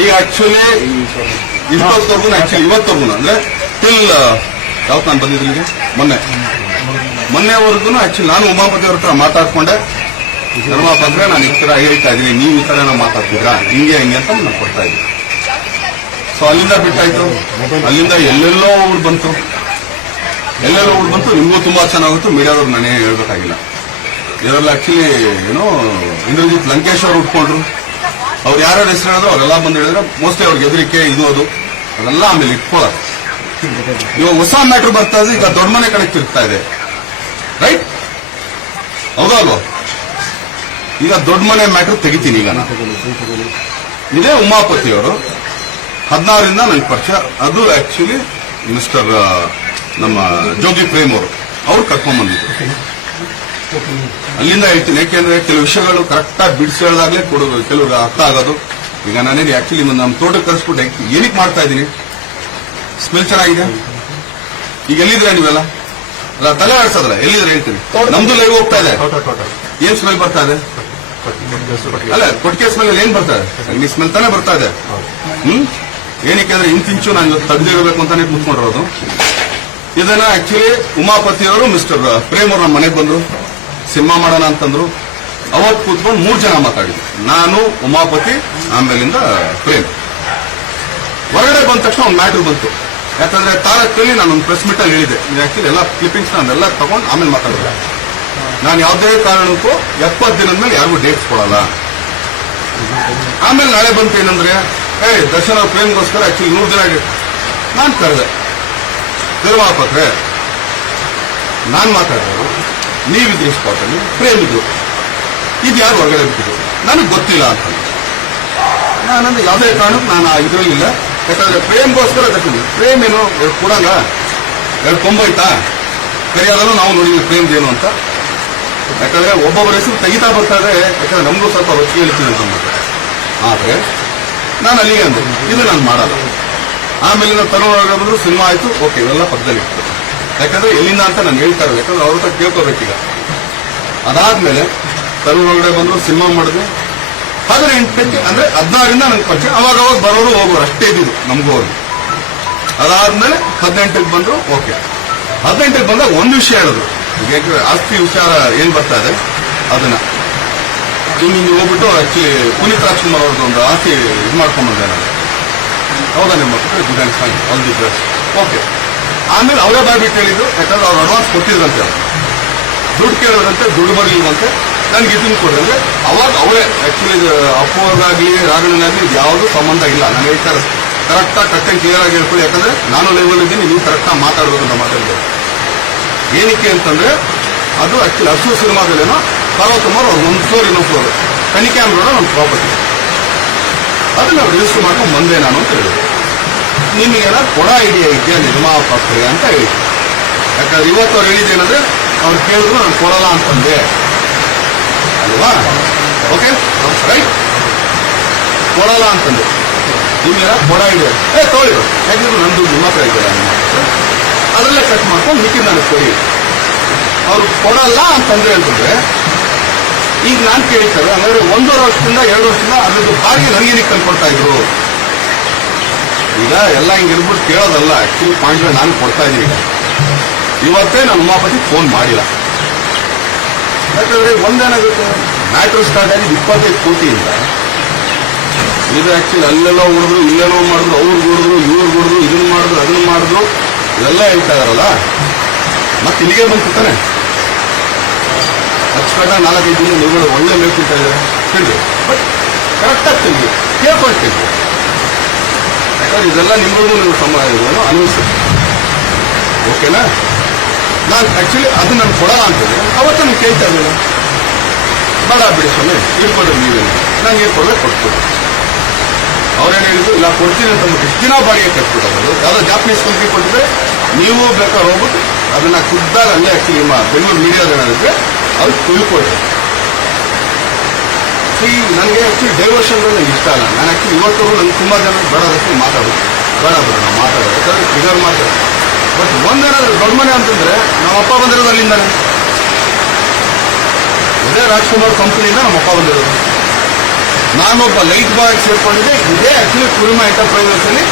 ಈಗ ಆಕ್ಚುಲಿ ಇವತ್ತವರೆಗೂ ಅಂದ್ರೆ ಟಿಲ್ ಯಾವತ್ತು ನಾನು ಬಂದಿದ್ದೀನಿ ಮೊನ್ನೆವರೆಗೂ ಆಕ್ಚುಲಿ ನಾನು ಉಮಾಪತಿ ಅವ್ರ ಹತ್ರ ಮಾತಾಡ್ಕೊಂಡೆ. ಧರ್ಮಪತ್ರ ನಾನು ಈ ತರ ಹೇಳ್ತಾ ಇದ್ದೀನಿ, ನೀವು ಈ ತರ ಮಾತಾಡ್ತಿದ್ರಾ, ಹಿಂಗೆ ಅಂತ ನಾನು ಕೊಡ್ತಾ ಇದ್ದೀನಿ. ಸೊ ಅಲ್ಲಿಂದ ಬಿಟ್ಟಾಯ್ತು, ಅಲ್ಲಿಂದ ಎಲ್ಲೆಲ್ಲೋ ಊರು ಬಂತು. ನಿಮಗೂ ತುಂಬಾ ಚೆನ್ನಾಗಿತ್ತು. ಮೀಡಿಯಾದವ್ರು ನಾನೇ ಹೇಳ್ಬೇಕಾಗಿಲ್ಲ. ಇದರಲ್ಲಿ ಆಕ್ಚುಲಿ ಏನೋ ಇಂದ್ರಜಿತ್ ಲಂಕೇಶ್ ಅವ್ರು ಉಟ್ಕೊಂಡ್ರು. ಅವ್ರು ಯಾರು ಹೆಸರು ಹೇಳಿದ್ರು ಅವರೆಲ್ಲ ಬಂದು ಹೇಳಿದ್ರೆ ಮೋಸ್ಟ್ಲಿ ಅವ್ರಿಗೆ ಎದುರಿಕೆ ಇದು ಅದು ಅದೆಲ್ಲ ಆಮೇಲೆ ಇಟ್ಕೊಳ್ಳೋದು. ಇವಾಗ ಹೊಸ ಮ್ಯಾಟ್ರ್ ಬರ್ತಾ ಇದೆ. ಈಗ ದೊಡ್ಡ ಮನೆ ಕಡೆ ತಿರುಗ್ತಾ ಇದೆ, ರೈಟ್? ಹೌದಲ್ವ? ಈಗ ದೊಡ್ಡ ಮನೆ ಮ್ಯಾಟ್ರ್ ತೆಗಿತೀನಿ. ಈಗ ನಾನು ಇದೇ ಉಮಾಪತಿ ಅವರು 16ರಿಂದ ನನಗೆ ಪರಿಚಯ. ಅದು ಆಕ್ಚುಲಿ ಮಿಸ್ಟರ್ ನಮ್ಮ ಜೋಗಿ ಪ್ರೇಮ್ ಅವ್ರು ಕರ್ಕೊಂಡ್ ಬಂದಿದ್ರು. ಅಲ್ಲಿಂದ ಹೇಳ್ತೀನಿ, ಯಾಕೆಂದ್ರೆ ಕೆಲವು ವಿಷಯಗಳು ಕರೆಕ್ಟಾಗಿ ಬಿಡಿಸಿ ಹೇಳಿದಾಗಲೇ ಕೆಲವ್ರಿಗೆ ಅರ್ಥ ಆಗೋದು. ಈಗ ನಾನೇನು ಆಕ್ಚುಲಿ ನಮ್ಮ ತೋಟಕ್ಕೆ ಕಳಿಸ್ಬಿಟ್ಟು ಏನಕ್ಕೆ ಮಾಡ್ತಾ ಇದ್ದೀನಿ? ಸ್ಮೆಲ್ ಚೆನ್ನಾಗಿದೆ. ಈಗ ಎಲ್ಲಿದ್ರೆ ನೀವೆಲ್ಲ ಅಲ್ಲ ತಲೆ ಆಡ್ಸೋದ್ರ ಎಲ್ಲಿದ್ರೆ ಹೇಳ್ತೀನಿ. ನಮ್ದು ಲೈವ್ ಹೋಗ್ತಾ ಇದೆ. ಏನ್ ಸ್ಮೆಲ್ ಬರ್ತಾ ಇದೆ? ಅಲ್ಲ ಕೊಟ್ಟಿಗೆ ಸ್ಮೆಲ್ ಏನ್ ಬರ್ತಾ ಇದೆ? ಅಗ್ನಿ ಸ್ಮೆಲ್ ತಾನೇ ಬರ್ತಾ ಇದೆ. ಏನಕ್ಕೆ ಅಂದ್ರೆ ಇಂಚಿಂಚು ನಾನು ಇವತ್ತು ತೆಗೆದಿರಬೇಕು ಅಂತಾನೆ ಕೂತ್ಕೊಂಡಿರೋದು. ಇದನ್ನ ಆಕ್ಚುಲಿ ಉಮಾಪತಿ ಅವರು ಮಿಸ್ಟರ್ ಪ್ರೇಮ್ ಅವ್ರ ನಮ್ಮ ಮನೆಗೆ ಬಂದ್ರು, ಸಿನಿಮಾ ಮಾಡೋಣ ಅಂತಂದ್ರು. ಅವತ್ತು ಕೂತ್ಕೊಂಡು 3 ಜನ ಮಾತಾಡಿದ್ರು, ನಾನು, ಉಮಾಪತಿ, ಆಮೇಲಿಂದ ಪ್ರೇಮ್. ಹೊರಗಡೆ ಬಂದ ತಕ್ಷಣ ಒಂದು ಮ್ಯಾಟ್ರ್ ಬಂತು. ಯಾಕಂದ್ರೆ ತಾರಕಲ್ಲಿ ನಾನು ಒಂದು ಪ್ರೆಸ್ ಮೀಟ್ ಅಲ್ಲಿ ಹೇಳಿದೆ, ಆಕ್ಚುಲಿ ಎಲ್ಲ ಕ್ಲಿಪಿಂಗ್ಸ್ ನಾನೆಲ್ಲ ತಗೊಂಡು ಆಮೇಲೆ ಮಾತಾಡಿದೆ. ನಾನು ಯಾವುದೇ ಕಾರಣಕ್ಕೂ 70 ದಿನದ ಮೇಲೆ ಯಾರಿಗೂ ಡೇಟ್ಸ್ ಕೊಡಲ್ಲ. ಆಮೇಲೆ ನಾಳೆ ಬಂತು ಏನಂದ್ರೆ, ದರ್ಶನ ಪ್ರೇಮ್ಗೋಸ್ಕರ ಆಕ್ಚುಲಿ 100 ದಿನ ನಾನು ಕರೆದೆ. ನಿರ್ಮಾಪಕ್ರೆ ನಾನ್ ಮಾತಾಡಿದ್ರು, ನೀವಿದ್ರಿ ಸ್ಪಾಟಲ್ಲಿ, ಪ್ರೇಮ್ ಇದ್ರು, ಇದು ಯಾರು ಹೊರಗಡೆ ಬಿಟ್ಟಿದ್ರು ನನಗೆ ಗೊತ್ತಿಲ್ಲ ಅಂತ. ನಾನಂದ್ರೆ ಯಾವುದೇ ಕಾರಣಕ್ಕೂ ನಾನು ಇದರಲ್ಲಿ ಇಲ್ಲ. ಯಾಕಂದ್ರೆ ಪ್ರೇಮ್ಗೋಸ್ಕರ ಕಟ್ಟಿದ್ವಿ. ಪ್ರೇಮ್ ಏನು ಕೊಡಂಗ 2 ಕೊಂಬೈತಾ ಕರಿಯಾದಲ್ಲೂ ನಾವು ನೋಡಿದ್ವಿ ಪ್ರೇಮ್ದೇನು ಅಂತ. ಯಾಕಂದ್ರೆ ಒಬ್ಬೊಬ್ಬರ ಹೆಸರು ತೆಗಿತಾ ಬರ್ತಾ ಇದೆ. ಯಾಕಂದ್ರೆ ನಮಗೂ ಸ್ವಲ್ಪ ರೊಚ್ಚಿಗೆ ಹೇಳ್ತೀನಿ ಅಂತ ಮಾಡ್ತಾರೆ. ಆದ್ರೆ ನಾನು ಅಲ್ಲಿಗೆ ಅಂದೆ, ಇದು ನಾನು ಮಾಡಲ್ಲ. ಆಮೇಲೆ ತರುಣ್ ಒಳಗಡೆ ಬಂದ್ರು, ಸಿನಿಮಾ ಆಯ್ತು, ಓಕೆ, ಇವೆಲ್ಲ ಪಕ್ಕದಲ್ಲಿ ಇತ್ತು. ಯಾಕಂದ್ರೆ ಎಲ್ಲಿಂದ ಅಂತ ನಾನು ಹೇಳ್ತಾ ಇರೋದು, ಯಾಕಂದ್ರೆ ಅವ್ರ ಹತ್ರ ಕೇಳ್ಕೋಬೇಕೀಗ. ಅದಾದ್ಮೇಲೆ ತರುಣ್ ಒಳಗಡೆ ಬಂದ್ರು, ಸಿನಿಮಾ ಮಾಡಿದ್ವಿ. 18ಕ್ಕೆ ಅಂದ್ರೆ 16ರಿಂದ ನನಗೆ ಪರಿಚಯ. ಅವಾಗ ಬರೋರು ಹೋಗೋರು ಅಷ್ಟೇ ಇದ್ದಿದ್ದು ನಮಗೂ ಅವ್ರಿಗೆ. ಅದಾದ್ಮೇಲೆ 18ಕ್ಕೆ ಬಂದ್ರು, ಓಕೆ. 18ಕ್ಕೆ ಬಂದಾಗ ಒಂದು ವಿಷಯ ಹೇಳಿದ್ರು, ಆಸ್ತಿ ವಿಚಾರ ಏನ್ ಬರ್ತಾ ಇದೆ ಅದನ್ನ ನೀವು ಹೋಗ್ಬಿಟ್ಟು ಆಕ್ಚುಲಿ ಪುನೀತ್ ರಾಜ್ಕುಮಾರ್ ಅವ್ರದ್ದು ಒಂದು ಆಸ್ತಿ ಇದು ಮಾಡ್ಕೊಂಡ್ ಬಂದೆ ನಾನು. ಹೌದಾ ನಿಮ್ಮ ಮಕ್ಕಳು good and fine all the best, okay. ಆಮೇಲೆ ಅವರೇ ಬಾಯ್ಬಿಟ್ಟು ಹೇಳಿದ್ರು, ಯಾಕಂದ್ರೆ ಅವ್ರು ಅಡ್ವಾನ್ಸ್ ಕೊಟ್ಟಿದ್ರಂತೆ, ದುಡ್ಡು ಕೇಳೋದಂತೆ, ದುಡ್ಡು ಬರಲಿಲ್ವಂತೆ, ನನ್ಗೆ ಇದನ್ನು ಕೊಡಿದ್ರೆ. ಅವಾಗ ಅವರೇ ಆಕ್ಚುಲಿ ಅಪ್ಪವ್ರಿಗಾಗ್ಲಿ ರಾಘಣ್ಣನಾಗ್ಲಿ ಇದು ಯಾವುದೂ ಸಂಬಂಧ ಇಲ್ಲ. ನಾನು ಹೇಳ್ತಾರೆ ಕರೆಕ್ಟಾಗಿ ಕಟ್ ಅಂಡ್ ಕ್ಲಿಯರ್ ಆಗಿ ಹೇಳ್ಕೊಳ್ಳಿ. ಯಾಕಂದ್ರೆ ನಾನು ಲೆವೆಲ್ ಇದ್ದೀನಿ, ನೀವು ಕರೆಕ್ಟಾಗಿ ಮಾತಾಡ್ಬೇಕು ಅಂತ ಮಾತಾಡಿದ್ರು. ಏನಕ್ಕೆ ಅಂತಂದ್ರೆ ಅದು ಆಕ್ಚುಲಿ ಹಸು ಸಿನಿಮಾದಲ್ಲೇನೋ ಪಾರ್ವತಮ್ಮವ್ರು ಅವ್ರು 1 ಫ್ಲೋರ್ ಇನ್ನೊಂದು ಫ್ಲೋರ್ ಕನಿಕ್ಯಾಮ್ ರೋಡ್ ಒಂದು ಪ್ರಾಪರ್ಟಿ, ಅದನ್ನ ರಿಜಿಸ್ಟರ್ ಮಾಡ್ಕೊಂಡು ಬಂದೆ ನಾನು ಅಂತ ಹೇಳಿದ್ರು. ನಿಮಗೇನಾದ್ರು ಕೊಡ ಐಡಿಯಾ ಇದೆಯಾ ನಿರ್ಮಾಪಕರಿಗೆ ಅಂತ ಹೇಳಿ. ಯಾಕಂದ್ರೆ ಇವತ್ತು ಅವ್ರು ಹೇಳಿದ್ದೇನಂದ್ರೆ ಅವ್ರು ಕೇಳಿದ್ರು ನಾನು ಕೊಡಲ್ಲ ಅಂತಂದೆ ಅಲ್ವಾ? ಓಕೆ ರೈಟ್, ಕೊಡಲ್ಲ ಅಂತಂದೆ. ನಿಮ್ಗೆ ಕೊಡ ಐಡಿಯಾ ತಗೊಳ್ಳಿ, ಯಾಕಂದ್ರೆ ನಂದು ನಿಮ್ಮ ಹತ್ರ ಇದೆಯಲ್ಲ, ಅದರಲ್ಲೇ ಕಟ್ ಮಾಡ್ಕೊಂಡು ಮಿಕ್ಕಿ ನನಗೆ ಕೊಡಿ. ಅವ್ರು ಕೊಡಲ್ಲ ಅಂತಂದ್ರೆ ಅಂತಂದ್ರೆ ಈಗ ನಾನು ಕೇಳ್ತಾರೆ ಅಂದ್ರೆ 1.5 ವರ್ಷದಿಂದ 2 ವರ್ಷದಿಂದ ಅದ್ರದ್ದು ಬಾಡಿಗೆ ನನಗೇನಕ್ಕೆ ತಂದ್ಕೊಡ್ತಾ ಇದ್ರು. ಈಗ ಎಲ್ಲ ಹಿಂಗೆ ಇರ್ಬಿಟ್ಟು ಕೇಳೋದಲ್ಲ, ಆಕ್ಚುಲಿ ಪಾಯಿಂಟ್ ನಾನು ಕೊಡ್ತಾ ಇದ್ದೀನಿ. ಈಗ ಇವತ್ತೇ ನನ್ನ ಉಮಾಪತಿ ಫೋನ್ ಮಾಡಿಲ್ಲ. ಯಾಕಂದ್ರೆ ಒಂದೇನಾಗುತ್ತೆ, ಮ್ಯಾಟ್ರ್ ಸ್ಟಾರ್ಟ್ ಆಗಿ 25 ಕೋಟಿಯಿಂದ ಇದು ಆಕ್ಚುಲಿ ಅಲ್ಲೆಲ್ಲ ಹೊಡೆದ್ರು, ಇಲ್ಲೆಲ್ಲೋ ಮಾಡಿದ್ರು, ಅವ್ರಿಗೆ ಹೊಡೆದ್ರು, ಇವ್ರಿಗೆ ಹೊಡೆದ್ರು, ಇದನ್ನ ಮಾಡಿದ್ರು, ಅದನ್ನ ಮಾಡಿದ್ರು, ಇದೆಲ್ಲ ಹೇಳ್ತಾ ಇದಾರಲ್ಲ. ಮತ್ತೆ ಇಲ್ಲಿಗೆ ಬಂತು ತಾನೆ ಅಚ್ಚುಕಟ್ಟ 4-5 ದಿನ ನೀವು ಒಳ್ಳೆ ಮೇಲ್ ತಿಂತಾ ಇದ್ದಾರೆ ಹೇಳಿ. ಬಟ್ ಕರೆಕ್ಟಾಗಿ ತಿಂದ್ವಿ, ಕೇಳ್ಕೊಳ್ತೀವಿ. ಯಾಕಂದ್ರೆ ಇದೆಲ್ಲ ನಿಮಗೂ ನೀವು ಏನು ಅನ್ವಿಸುತ್ತೆ, ಓಕೆನಾ? ನಾನು ಆಕ್ಚುಲಿ ಅದು ನಾನು ಕೊಡಲ್ಲ ಅಂತಂದ್ರೆ ಅವತ್ತು ನಾನು ಕೇಳ್ತಾ ಇದ್ದೀನಿ, ಬೇಡ ಬಿಡಿ ಸ್ವಾಮಿ ಇಟ್ಕೊಡ್ರಿ ನೀವೇನು, ನಂಗೆ ಏನು ಕೊಡಬೇಕು ಕೊಟ್ಬಿಟ್ಟು. ಅವ್ರೇನು ಹೇಳಿದ್ರು, ಇಲ್ಲ ಕೊಡ್ತೀನಿ ಅಂತ ಇಷ್ಟು ದಿನ ಬಾಡಿಗೆ ಕಟ್ಬಿಟ್ಟು ಯಾವುದೋ ಜಾಪನೀಸ್ ಕಂಪ್ನಿ ಕೊಟ್ಟಿದ್ರೆ ನೀವು ಬೇಕಾದ್ರೆ ಹೋಗ್ಬಿಟ್ಟು ಅದನ್ನ ಖುದ್ದಾಗಿ ಅಲ್ಲೇ ಆಕ್ಚುಲಿ ನಿಮ್ಮ ಬೆಂಗಳೂರು ಮೀಡಿಯಾದ ಏನಾದ್ರೆ ಅದು ತಿಳ್ಕೊಳ್ರಿ. ಈ ನನಗೆ ಆಕ್ಚುಲಿ ಡೈವರ್ಷನ್ ನನಗೆ ಇಷ್ಟ ಅಲ್ಲ. ನಾನು ಆಕ್ಚುಲಿ ಇವತ್ತು ನನಗೆ ತುಂಬಾ ಜನ ಬೇಡದಷ್ಟು ಮಾತಾಡೋದು, ಬೇಡ ನಾವು ಮಾತಾಡೋದು, ಯಾಕಂದ್ರೆ ಫಿಗರ್ ಮಾತಾಡೋದು. ಬಟ್ ಒಂದೇನಾದ್ರೂ ದೊಡ್ಡ ಮನೆ ಅಂತಂದ್ರೆ ನಮ್ಮ ಅಪ್ಪ ಬಂದಿರೋದು ಅಲ್ಲಿಂದಾನೆ, ಇದೇ ರಾಜ್ಕುಮಾರ್ ಕಂಪ್ನಿಯಿಂದ ನಮ್ಮ ಅಪ್ಪ ಬಂದಿರೋದು. ನಾನೊಬ್ಬ ಲೈಟ್ ಬಾಯ್ ಸೇರ್ಕೊಂಡಿದ್ದೆ. ಇದೇ ಆಕ್ಚುಲಿ ಕುರಿಮಾ ಎಂಟರ್ಪ್ರೈಸಸ್ ಅಲ್ಲಿ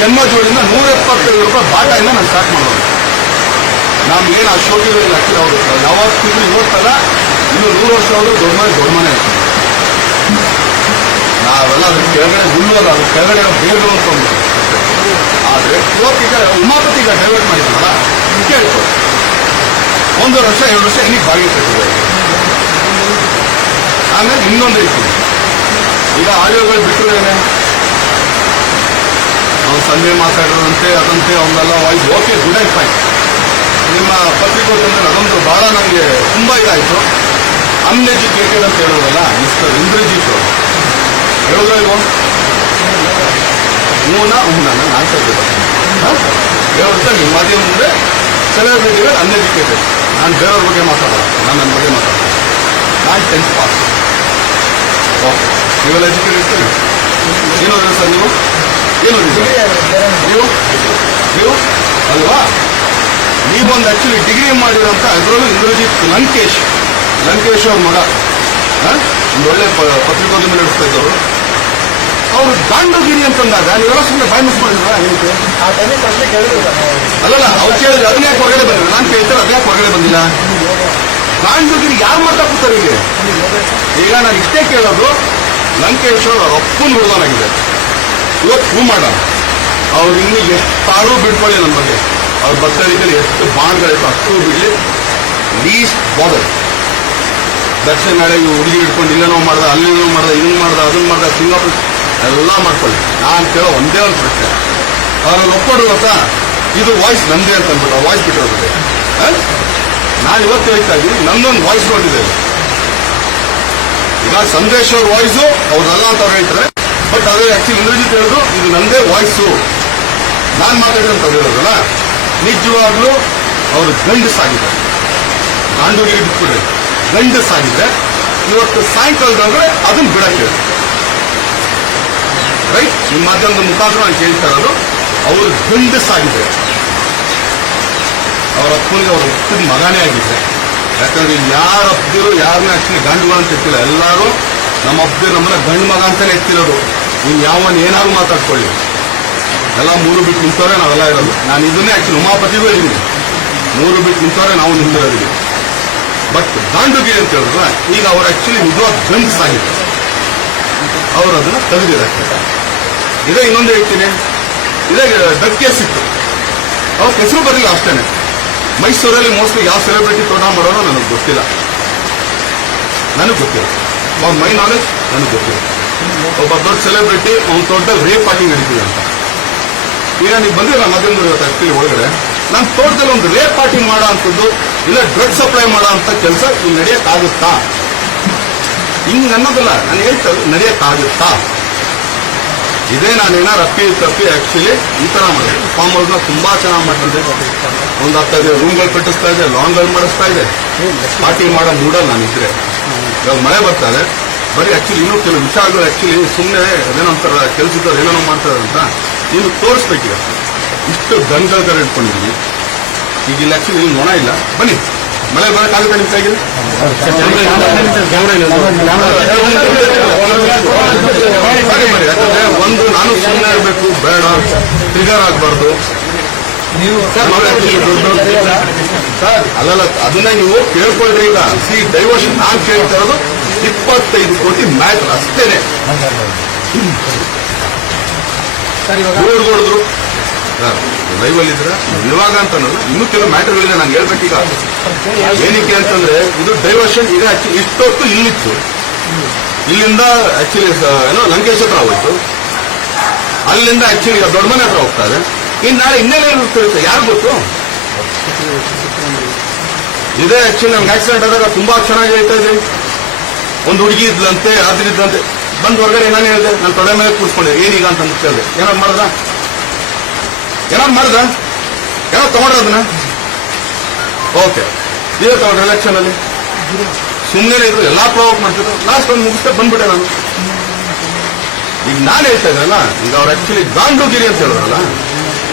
ಜನ್ಮ ಜೋಡಿಯಿಂದ 175 ರೂಪಾಯಿ ಬಾಟದಿಂದ ನಾನು ಸ್ಟಾರ್ಟ್ ಮಾಡೋದು. ನಮ್ಗೇನು ಅಶೋಕಿಲ್ಲ ಆಕ್ಚುಲಿ ಅವರು ಯಾವತ್ತಿದ್ರು ಇವತ್ತಲ್ಲ, ಇನ್ನು 100 ವರ್ಷ ಅವರು ದೊಡ್ಡ ಮನೆ ಇರ್ತಾರೆ. ನಾವೆಲ್ಲ ಅದ್ರ ಕೆಳಗಡೆ ಹುಲ್ಲೋದ, ಅದ್ರ ಕೆಳಗಡೆ ಬೇರ್ಗಳು ಅಂತ ಆದ್ರೆ ಇವತ್ತೀಗ ಉಮಾಪತಿ ಈಗ ಡೈವರ್ಟ್ ಮಾಡಿದ್ರಲ್ಲ, ಕೇಳ್ಕೊ 1 ವರ್ಷ 2 ವರ್ಷ ಇನ್ನೀಗ ಬಾಡಿಗೆ ಕಟ್ಟಿದ್ದಾರೆ. ಆಮೇಲೆ ಇನ್ನೊಂದು ಐತಿ, ಈಗ ಆಡಿಯೋಗಳು ಬಿಟ್ಟರು ಏನೇ ಅವ್ನು ಸಂಜೆ ಮಾತಾಡೋದಂತೆ ಅದಂತೆ ಅವನ್ನೆಲ್ಲ voice okay good and fine. ನಿಮ್ಮ ಪತ್ರಿಕೋದ್ಯಮದಲ್ಲಿ ಅದೊಂದು ಬಹಳ ನನಗೆ ತುಂಬಾ ಇದಾಯಿತು. ಅನ್ಎಜುಕೇಟೆಡ್ ಅಂತ ಹೇಳೋದಲ್ಲ ಮಿಸ್ಟರ್ ಇಂದ್ರಜಿತ್ ಅವರು ಹೇಳಿದ್ರು ಇಲ್ವೋ? ನಾನು ಆನ್ಸರ್ ಹೇಳೋದು ನಿಮ್ಮ ಮಾಧ್ಯಮ ಮುಂದೆ ಸೆಲೆಬ್ರಿಟಿಗಳು ಅನ್ಎಜುಕೇಟೆಡ್. ನಾನು ಬೇರೆಯವ್ರ ಬಗ್ಗೆ ಮಾತಾಡೋದು, ನಾನು ನನ್ನ ಬಗ್ಗೆ ಮಾತಾಡೋದು. ನಾನು 10th ಪಾಸ್. ಓಕೆ, ನೀವೆಲ್ಲ ಎಜುಕೇಟೆಡ್ ಇರ್ತೀರಿ. ಏನೋದ್ರಿ ಸರ್ ನೀವು? ನೀವು ಅಲ್ವಾ? ನೀವೊಂದು ಆಕ್ಚುಲಿ ಡಿಗ್ರಿ ಮಾಡಿರೋಂಥ ಅದರಲ್ಲೂ ಇಂದ್ರಜಿತ್ ಲಂಕೇಶ್ ಅವ್ರ ಮಗ ಒಂದು ಒಳ್ಳೆ ಪತ್ರಿಕೋದ್ಯಮ ನಡೆಸ್ತಾ ಇದ್ದವರು. ಅವರು ಗಾಂಡುಗಿರಿ ಅಂತಂದಾಗ ನೀವೆಲ್ಲ ಸುಮ್ಮನೆ ಬಾಯ್ ಮಿಸ್ ಮಾಡಿದ್ರ? ಅಲ್ಲಲ್ಲ, ಅವ್ರು ಕೇಳಿದ್ರೆ ಅದನ್ನ ಯಾಕೆ ಹೊರಗಡೆ ಬಂದಿಲ್ಲ? ನಾನು ಕೇಳ್ತಾರೆ ಅದ್ಯಾಕೆ ಹೊರಗಡೆ ಬಂದಿಲ್ಲ? ಗಾಂಡುಗಿರಿ ಯಾರು ಮಾತಾಡ್ತಾರೆ ಈಗ? ಈಗ ನಾನು ಇಷ್ಟೇ ಕೇಳೋದು, ಲಂಕೇಶ್ ಅವ್ರ ಅಪ್ಪನ ಹುಡುಗನಾಗಿದೆ. ಇವತ್ತು ಹೂ ಮಾಡೋಣ, ಅವ್ರು ಇನ್ನು ಎಷ್ಟಾರು ಬಿಡ್ಕೊಳ್ಳಿ ನನ್ನ ಬಗ್ಗೆ. ಅವ್ರ ಬತ್ತಳಿಕಲ್ಲಿ ಎಷ್ಟು ಬಾಂಡ್ಗಳಿತ್ತು ಅಷ್ಟು ಬಿಡಲಿ, ಲೀಸ್ಟ್ ಬಾದರ್. ದಕ್ಷಿಣ ನಾಳೆ ಹುಡುಗಿ ಹಿಡ್ಕೊಂಡು ಇಲ್ಲೇನೋ ಮಾಡ್ದ, ಅಲ್ಲೇನೋ ಮಾಡ್ದ, ಇದನ್ನ ಮಾಡ್ದ, ಅದನ್ನ ಮಾಡ್ದ, ಸಿಂಗಾಪುರ ಎಲ್ಲ ಮಾಡ್ಕೊಳ್ಳಿ. ನಾನು ಕೇಳೋ ಒಂದೇ ಒಂದು ಪ್ರಶ್ನೆ, ಅವ್ರಲ್ಲಿ ಒಪ್ಪಿದ್ರು ಗೊತ್ತಾ, ಇದು ವಾಯ್ಸ್ ನಂದೇ ಅಂತ ಅಂದ್ಬಿಟ್ಟು ವಾಯ್ಸ್ ಬಿಟ್ಟಿರೋದು. ನಾನು ಇವತ್ತು ಹೇಳ್ತಾ ಇದ್ದೀನಿ, ನನ್ನೊಂದು ವಾಯ್ಸ್ ನೋಡಿದೆ. ಈಗ ಸಂದೇಶ್ ಅವ್ರ ವಾಯ್ಸು ಅವ್ರಲ್ಲ ಅಂತ ಅವ್ರು ಹೇಳ್ತಾರೆ, ಬಟ್ ಅದೇ ಆಕ್ಚುಲಿ ಇಂದ್ರಜಿತ್ ಹೇಳಿದ್ರು ಇದು ನಂದೇ ವಾಯ್ಸು, ನಾನು ಮಾತಾಡಿದ್ರೆ ಅಂತ ಹೇಳಿದ್ರಲ್ಲ. ನಿಜವಾಗ್ಲೂ ಅವರು ಗಂಡಸಾಗಿದ್ದಾರೆ. ಗಾಂಡುಗಿರಿ ಬಿಟ್ಬಿಡ್ರಿ, ಗಂಡಸಾಗಿದ್ರೆ ಇವತ್ತು ಸಾಯಂಕಾಲದಂದ್ರೆ ಅದನ್ನ ಬಿಡಕ್ಕೆ ರೈಟ್. ನಿಮ್ಮ ಮಾಧ್ಯಮದ ಮುಖಾಂತರ ನಾನು ಕೇಳ್ತಾ ಇರೋದು, ಅವರು ಗಂಡಸಾಗಿದೆ. ಅವ್ರ ಅಪ್ಪನಿಗೆ ಅವ್ರ ಹುಟ್ಟಿದ ಮಗನೇ ಆಗಿದೆ. ಯಾಕಂದ್ರೆ ಯಾರ ಅಪ್ಪಿರು ಯಾರನ್ನ ಆಕ್ಚುಲಿ ಗಂಡು ಅಂತ ಎತ್ತಿಲ್ಲ, ಎಲ್ಲರೂ ನಮ್ಮ ಅಪ್ಪಿರು ನಮ್ಮನ್ನ ಗಂಡು ಮಗ ಅಂತಾನೆ ಎತ್ತಿರೋದು. ನೀವು ಯಾವನ್ ಏನಾದ್ರು ಮಾತಾಡ್ಕೊಳ್ಳಿ, ಎಲ್ಲ 3 ಬಿಟ್ಟು ನಿಂತವ್ರೆ ನಾವೆಲ್ಲ ಇರೋದು. ನಾನು ಇದನ್ನೇ ಆಕ್ಚುಲಿ ಉಮಾಪತಿಗೂ ಇದ್ದೀನಿ, 3 ಬಿಟ್ಟು ನಿಂತವ್ರೆ ನಾವು ನಿಂತಿರೋದಿಲ್ಲ. ಬಟ್ ಗಾಂಡುಗಿರಿ ಅಂತ ಹೇಳಿದ್ರೆ ಈಗ ಅವ್ರು ಆಕ್ಚುಲಿ ನಿಜವಾದ ಗಂಡಸಾಗಿದೆ, ಅವರು ಅದನ್ನ ತೆಗೆದಿದ್ದಾರೆ. ಇದೇ ಇನ್ನೊಂದು ಹೇಳ್ತೀನಿ, ಇದೇ ಡ್ರಗ್ ಕೇಸ್ ಇತ್ತು, ಅವ್ರ ಹೆಸರು ಬರಲಿಲ್ಲ ಅಷ್ಟೇನೆ. ಮೈಸೂರಲ್ಲಿ ಮೋಸ್ಟ್ಲಿ ಯಾವ ಸೆಲೆಬ್ರಿಟಿ ತೋಟ ಮಾಡೋನೋ ನನಗೆ ಗೊತ್ತಿಲ್ಲ. ಅವ್ರ ಮೈ ನಾಲೆಜ್ ನನಗೆ ಗೊತ್ತಿಲ್ಲ. ಒಬ್ಬ ದೊಡ್ಡ ಸೆಲೆಬ್ರಿಟಿ ಅವ್ನ ತೋಟದಲ್ಲಿ ರೇಪ್ ಆಗಿ ನಡೀತಿದೆ ಅಂತ. ಈಗ ನೀವು ಬಂದಿಲ್ಲ ಮಾಧ್ಯಮದಲ್ಲಿ ಇವತ್ತು ಆಕ್ಚುಲಿ ಒಳಗಡೆ, ನನ್ನ ತೋಟದಲ್ಲಿ ಒಂದು ರೇಪ್ ಪಾರ್ಟಿ ಮಾಡೋ ಅಂಥದ್ದು ಇಲ್ಲ ಡ್ರಗ್ ಸಪ್ಲೈ ಮಾಡೋ ಅಂತ ಕೆಲಸ ಇಲ್ಲಿ ನಡೆಯಕ್ಕಾಗುತ್ತಾ? ಹಿಂಗ್ ಅನ್ನೋದಲ್ಲ, ನಾನು ಹೇಳ್ತಾ ನಡೆಯಕ್ಕಾಗುತ್ತಾ? ಇದೇ ನಾನೇನಾರು ತಪ್ಪಿ ಆಕ್ಚುಲಿ ಈ ತರ ಮಾಡಿದೆ. ಫಾರ್ಮ್ ಹೌಸ್ನ ತುಂಬಾ ಚೆನ್ನಾಗಿ ಮಾಡ್ತಿದ್ದೆ. ಒಂದು 10 ರೂಮ್ಗಳು ಕಟ್ಟಿಸ್ತಾ ಇದೆ, ಲಾನ್ಗಳು ಮಾಡಿಸ್ತಾ ಇದೆ. ಪಾರ್ಟಿ ಮಾಡೋ ಮೂಡಲ್ಲಿ ನಾನಿದ್ರೆ ಇವಾಗ ಮಳೆ ಬರ್ತಾ ಇದೆ. ಬರೀ ಆಕ್ಚುಲಿ ಇನ್ನೂ ಕೆಲವು ವಿಚಾರಗಳು ಆಕ್ಚುಲಿ ಸುಮ್ಮನೆ ಅದೇನೋ ಅಂತಾರ ಕೆಲಸದವ್ರು ಏನೇನೋ ಮಾಡ್ತಾರೆ ಅಂತ ನೀವು ತೋರಿಸ್ಬೇಕೀಗ. ಇಷ್ಟು ಗನ್ಗಳ ತರ ಇಟ್ಕೊಂಡಿದ್ದೀವಿ. ಈಗ ಇಲ್ಲಿ ಆಕ್ಚುಲಿ ಇಲ್ಲಿ ಮೊಣ ಇಲ್ಲ. ಬನ್ನಿ, ಮಳೆ ಬರೋಕ್ಕಾಗುತ್ತೆ ನಿಮ್ಮ ಕೈಗೆ? ಯಾಕಂದ್ರೆ ಒಂದು ನಾನು ಸುಮ್ಮನೆ ಇರಬೇಕು, ಬೇಡ ಟ್ರಿಗರ್ ಆಗಬಾರ್ದು. ಅಲ್ಲಲ್ಲ, ಅದನ್ನ ನೀವು ಕೇಳ್ಕೊಳ್ರಿ. ಈಗ ಡೈವರ್ಷನ್ ನಾನು ಕೇಳ್ತಾ ಇರೋದು 25 ಕೋಟಿ ಮ್ಯಾಟರ್ ಅಷ್ಟೇನೆ. ಹೊಡೆದ್ರು ಲೈವಲ್ಲಿ ಇದ್ರೆ ಇವಾಗ ಅಂತ ಇನ್ನೂ ಕೆಲವು ಮ್ಯಾಟರ್ಗಳಿದೆ ನಾನು ಹೇಳ್ಬೇಕೀಗ. ಏನಕ್ಕೆ ಅಂತಂದ್ರೆ ಇದು ಡೈವರ್ಷನ್ ಈಗ ಆಕ್ಚುಲಿ ಇಷ್ಟೊತ್ತು ಇಲ್ಲಿತ್ತು, ಇಲ್ಲಿಂದ ಆಕ್ಚುಲಿ ಏನೋ ಲಂಕೇಶ್ ಹತ್ರ ಹೋಯ್ತು, ಅಲ್ಲಿಂದ ಆಕ್ಚುಲಿ ದೊಡ್ಡ ಮನೆ ಹತ್ರ ಹೋಗ್ತಾ ಇದೆ. ಇನ್ನು ನಾಳೆ ಇನ್ನೇನು ಇರುತ್ತೆ ಯಾರು ಗೊತ್ತು? ಇದೇ ಆಕ್ಚುಲಿ ನಮ್ಗೆ ಆಕ್ಸಿಡೆಂಟ್ ಆದಾಗ ತುಂಬಾ ಚೆನ್ನಾಗಿ ಹೇಳ್ತಾ ಇದೆ. ಒಂದು ಹುಡುಗಿ ಇದ್ಲಂತೆ, ಅದ್ರಿದ್ದಂತೆ ಬಂದು ಹೊರಗಡೆ ನಾನು ಹೇಳಿದೆ, ನಾನು ತೊಡೆ ಮೇಲೆ ಕೂರಿಸ್ಕೊಂಡೆ, ಏನೀಗ ಅಂತ ಕೇಳಿದೆ. ಏನಾದ್ರು ಮಾಡಿದ್ರ ಏನೋ ತಗೊಂಡ್ರ ಅದನ್ನ? ಓಕೆ, ಇದೇ ತಗೊಂಡ್ರೆ ಎಲೆಕ್ಷನ್ ಅಲ್ಲಿ ಸುಮ್ಮನೆ ಇದ್ರು, ಎಲ್ಲಾ ಪ್ರವೋಕ್ ಮಾಡ್ತಿದ್ರು. ಲಾಸ್ಟ್ ಒಂದು ಮುಗಿಸ್ತಾ ಬಂದ್ಬಿಟ್ಟೆ ನಾನು. ಈಗ ನಾನು ಹೇಳ್ತಾ ಇದ್ದಲ್ಲ, ಈಗ ಅವ್ರು ಆಕ್ಚುಲಿ ಗಾಂಡುಗಿರಿ ಅಂತ ಹೇಳಿದ್ರಲ್ಲ,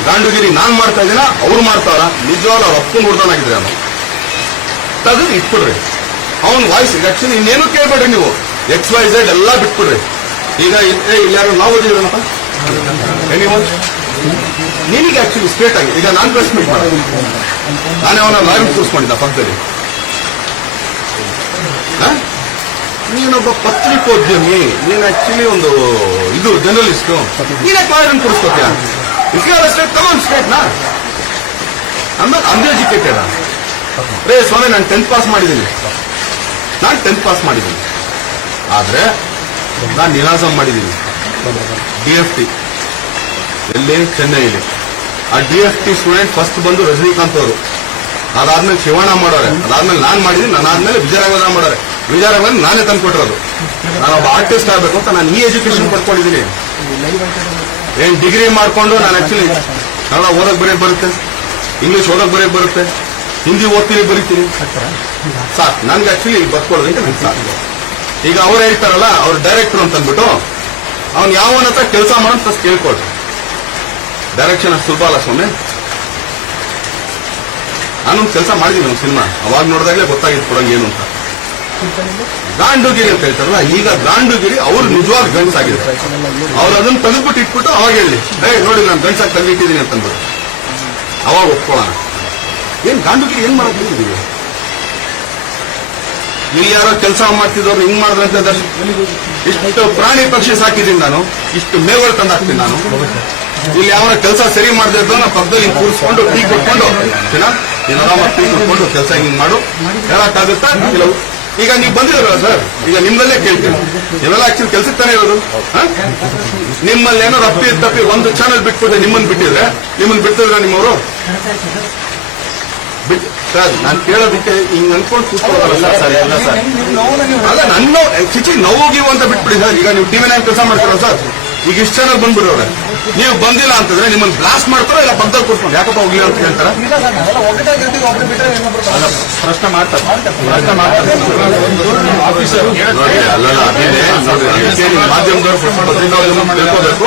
ಗಾಂಡುಗಿರಿ ನಾನ್ ಮಾಡ್ತಾ ಇದ್ದೀನ, ಅವ್ರು ಮಾಡ್ತಾರ. ನಿಜವಾಗ್ಲೂ ಅವ್ರ ಅಪ್ಪನ ಹುಡ್ದನಾಗಿದ್ರೆ ಅವನು ತೆಗೆದು ಇಟ್ಬಿಡ್ರಿ. ಅವನ್ ವಾಯ್ಸ್ ಈಗ ಆಕ್ಚುಲಿ ಇನ್ನೇನು ಕೇಳ್ಬೇಡ್ರಿ ನೀವು, XYZ ಎಲ್ಲ ಬಿಟ್ಬಿಡ್ರಿ. ಈಗ ಇಲ್ಲಾರು ನಾವು ಓದಿದ್ರನಪ್ಪ ನಿನಗೆ ಆಕ್ಚುಲಿ ಸ್ಟ್ರೇಟ್ ಆಗಿ ಈಗ ನಾನು ಪ್ರೆಸ್ ಮೀಟ್ ಮಾಡೋದು ನಾನೇ ಅವನ ಲಾಯರ್ ಕೂರಿಸ್ಕೊಂಡಿದ್ದ ಪಕ್ಕದಲ್ಲಿ. ನೀನೊಬ್ಬ ಪತ್ರಿಕೋದ್ಯಮಿ, ನೀನು ಆಕ್ಚುಲಿ ಒಂದು ಇದು ಜರ್ನಲಿಸ್ಟ್, ನೀನೇ ಲಾಯರ್ ಕೂರಿಸ್ಕೋತೀಯ. ಸ್ಟೇಟ್ ತಗೊಂಡು ಸ್ಟೇಟ್ ನಾ ಆಮೇಲೆ ಅನ್ಎಜುಕೇಟೆಡ್. ರೇ ಸ್ವಾಮಿ ನಾನು 10th ಪಾಸ್ ಮಾಡಿದ್ದೀನಿ, ಆದ್ರೆ ನಾನು ನಿರಾಸಂ ಮಾಡಿದ್ದೀನಿ DFT ಎಲ್ಲಿ ಚೆನ್ನೈಲಿ. ಆ DFT ಸ್ಟೂಡೆಂಟ್ ಫಸ್ಟ್ ಬಂದು ರಜನಿಕಾಂತ್ ಅವರು, ಅದಾದ್ಮೇಲೆ ಶಿವಣ್ಣ ಮಾಡೋರೆ, ಅದಾದ್ಮೇಲೆ ನಾನ್ ಮಾಡಿದ್ದೀನಿ, ನಾನಾದ್ಮೇಲೆ ವಿಜಯರಾಘವೇಂದ್ರ ಮಾಡೋರೆ. ವಿಜಯರಾಘವೇಂದ್ರ ನಾನೇ ತಂದು ಕೊಟ್ಟಿರೋದು. ನಾನೊಬ್ಬ ಆರ್ಟಿಸ್ಟ್ ಆಗ್ಬೇಕು ಅಂತ ನಾನು ಈ ಎಜುಕೇಶನ್ ಪಡ್ಕೊಂಡಿದ್ದೀನಿ. ಏನ್ ಡಿಗ್ರಿ ಮಾಡ್ಕೊಂಡು ನಾನು ಆಕ್ಚುಲಿ ಕನ್ನಡ ಓದಕ್ ಬರೆಯಕ್ ಬರುತ್ತೆ, ಇಂಗ್ಲಿಷ್ ಓದಕ್ ಬರೆಯಕ್ ಬರುತ್ತೆ, ಹಿಂದಿ ಓದ್ತೀನಿ ಬರೀತೀನಿ, ಸಾಕು ನನ್ಗೆ ಆಕ್ಚುಲಿ ಬರ್ಕೊಳ್ಳೋದಂటే ನನ್ಗೆ ಸಾಕು. ಈಗ ಅವ್ರು ಹೇಳ್ತಾರಲ್ಲ, ಅವ್ರು ಡೈರೆಕ್ಟರ್ ಅಂತ ಅಂದ್ಬಿಟ್ಟು ಅವ್ನು ಯಾವನ ಹತ್ರ ಕೆಲಸ ಮಾಡೋಂತ ಕೇಳ್ಕೊಳ್ರಿ. ಡೈರೆಕ್ಷನ್ ಅಷ್ಟು ಸುಲಭ ಅಲ್ಲ ಸ್ವಾಮಿ. ನಾನೊಂದು ಕೆಲಸ ಮಾಡಿದ್ದೀನಿ ಒಂದು ಸಿನಿಮಾ, ಅವಾಗ ನೋಡಿದಾಗಲೇ ಗೊತ್ತಾಗಿತ್ತು ಕೊಡಂಗೆ ಏನು ಅಂತ. ಗಾಂಡುಗಿರಿ ಅಂತ ಹೇಳ್ತಾರಲ್ಲ, ಈಗ ಗಾಂಡುಗಿರಿ ಅವ್ರು ನಿಜವಾದ ಗಂಡಸಾಗಿದೆ. ಅವ್ರು ಅದನ್ನ ತೆಗೆದ್ಬಿಟ್ಟು ಇಟ್ಬಿಟ್ಟು ಅವಾಗ ಹೇಳಿ ನೋಡಿ ನಾನು ಗಂಡಸಾಗಿ ತೆಗೆದಿಟ್ಟಿದ್ದೀನಿ ಅಂತ ಅಂದ್ಬಿಟ್ಟು ಅವಾಗ ಒಪ್ಕೊಳ್ಳೋಣ. ಏನ್ ಗಾಂಡುಗಿರಿ ಏನ್ ಮಾಡೋದಿದ್ದೀವಿ? ಇಲ್ಲಿ ಯಾರೋ ಕೆಲಸ ಮಾಡ್ತಿದ್ದವ್ರು ಹಿಂಗ್ ಮಾಡಿದ್ರಂತೆ. ಇಷ್ಟು ಪ್ರಾಣಿ ಪಕ್ಷಿ ಸಾಕಿದ್ದೀನಿ ನಾನು, ಇಷ್ಟು ಮೇವುಗಳು ತಂದಾಕ್ತೀನಿ ನಾನು. ಇಲ್ಲಿ ಯಾವ ಕೆಲಸ ಸರಿ ಮಾಡದೇ ಇದ್ದು ನಾ ಪಕ್ಕದಲ್ಲಿ ಕೂರಿಸ್ಕೊಂಡು ಟೀ ಕೊಟ್ಕೊಂಡು ಟೀ ಕೊಟ್ಕೊಂಡು ಕೆಲಸ ಹಿಂಗ್ ಮಾಡು ಹೇಳಕ್ಕಾಗುತ್ತಾ? ಕೆಲವು ಈಗ ನೀವು ಬಂದಿರಲ್ಲ ಸರ್, ಈಗ ನಿಮ್ಮಲ್ಲೇ ಕೇಳ್ತೀನಿ, ನೀವೆಲ್ಲ ಆಕ್ಚುಲಿ ಕೆಲ್ಸಕ್ಕೆ ತಾನೇ ಇರೋದು. ನಿಮ್ಮಲ್ಲಿ ಏನೋ ತಪ್ಪಿ ಒಂದು ಚಾನಲ್ ಬಿಟ್ಬಿಟ್ಟೆ, ನಿಮ್ಮನ್ನು ಬಿಟ್ಟಿದ್ರೆ ನಿಮ್ಮವರು ಸರ್ ನಾನು ಕೇಳೋದಕ್ಕೆ ಹಿಂಗ್ ಅನ್ಕೊಂಡು ಕೂತ್ಕೊಳ್ಳೋದಲ್ಲ ಸರ್. ಅಲ್ಲ ನನ್ನ ಚಿಚಿ ನೋವು ಅಂತ ಬಿಟ್ಬಿಡಿ ಸರ್. ಈಗ ನೀವು ಟಿವಿ 9 ಕೆಲಸ ಮಾಡ್ತೀರ ಸರ್, ಈಗ ಇಷ್ಟು ಚಾನಲ್ ಬಂದ್ಬಿಡೋರೆ, ನೀವು ಬಂದಿಲ್ಲ ಅಂತಂದ್ರೆ ನಿಮ್ಮನ್ನು ಬ್ಲಾಸ್ಟ್ ಮಾಡ್ತಾರೋ ಇಲ್ಲ ಪಕ್ಕದಲ್ಲಿ ಕೂತ್ಕೊಂಡು ಯಾಕಪ್ಪ ಹೋಗಿಲ್ಲ ಅಂತ ಹೇಳ್ತಾರ. ಪ್ರಶ್ನೆ ಮಾಡ್ತಾರೆ ಮಾಧ್ಯಮದವರು ತಿಳ್ಕೋಬೇಕು.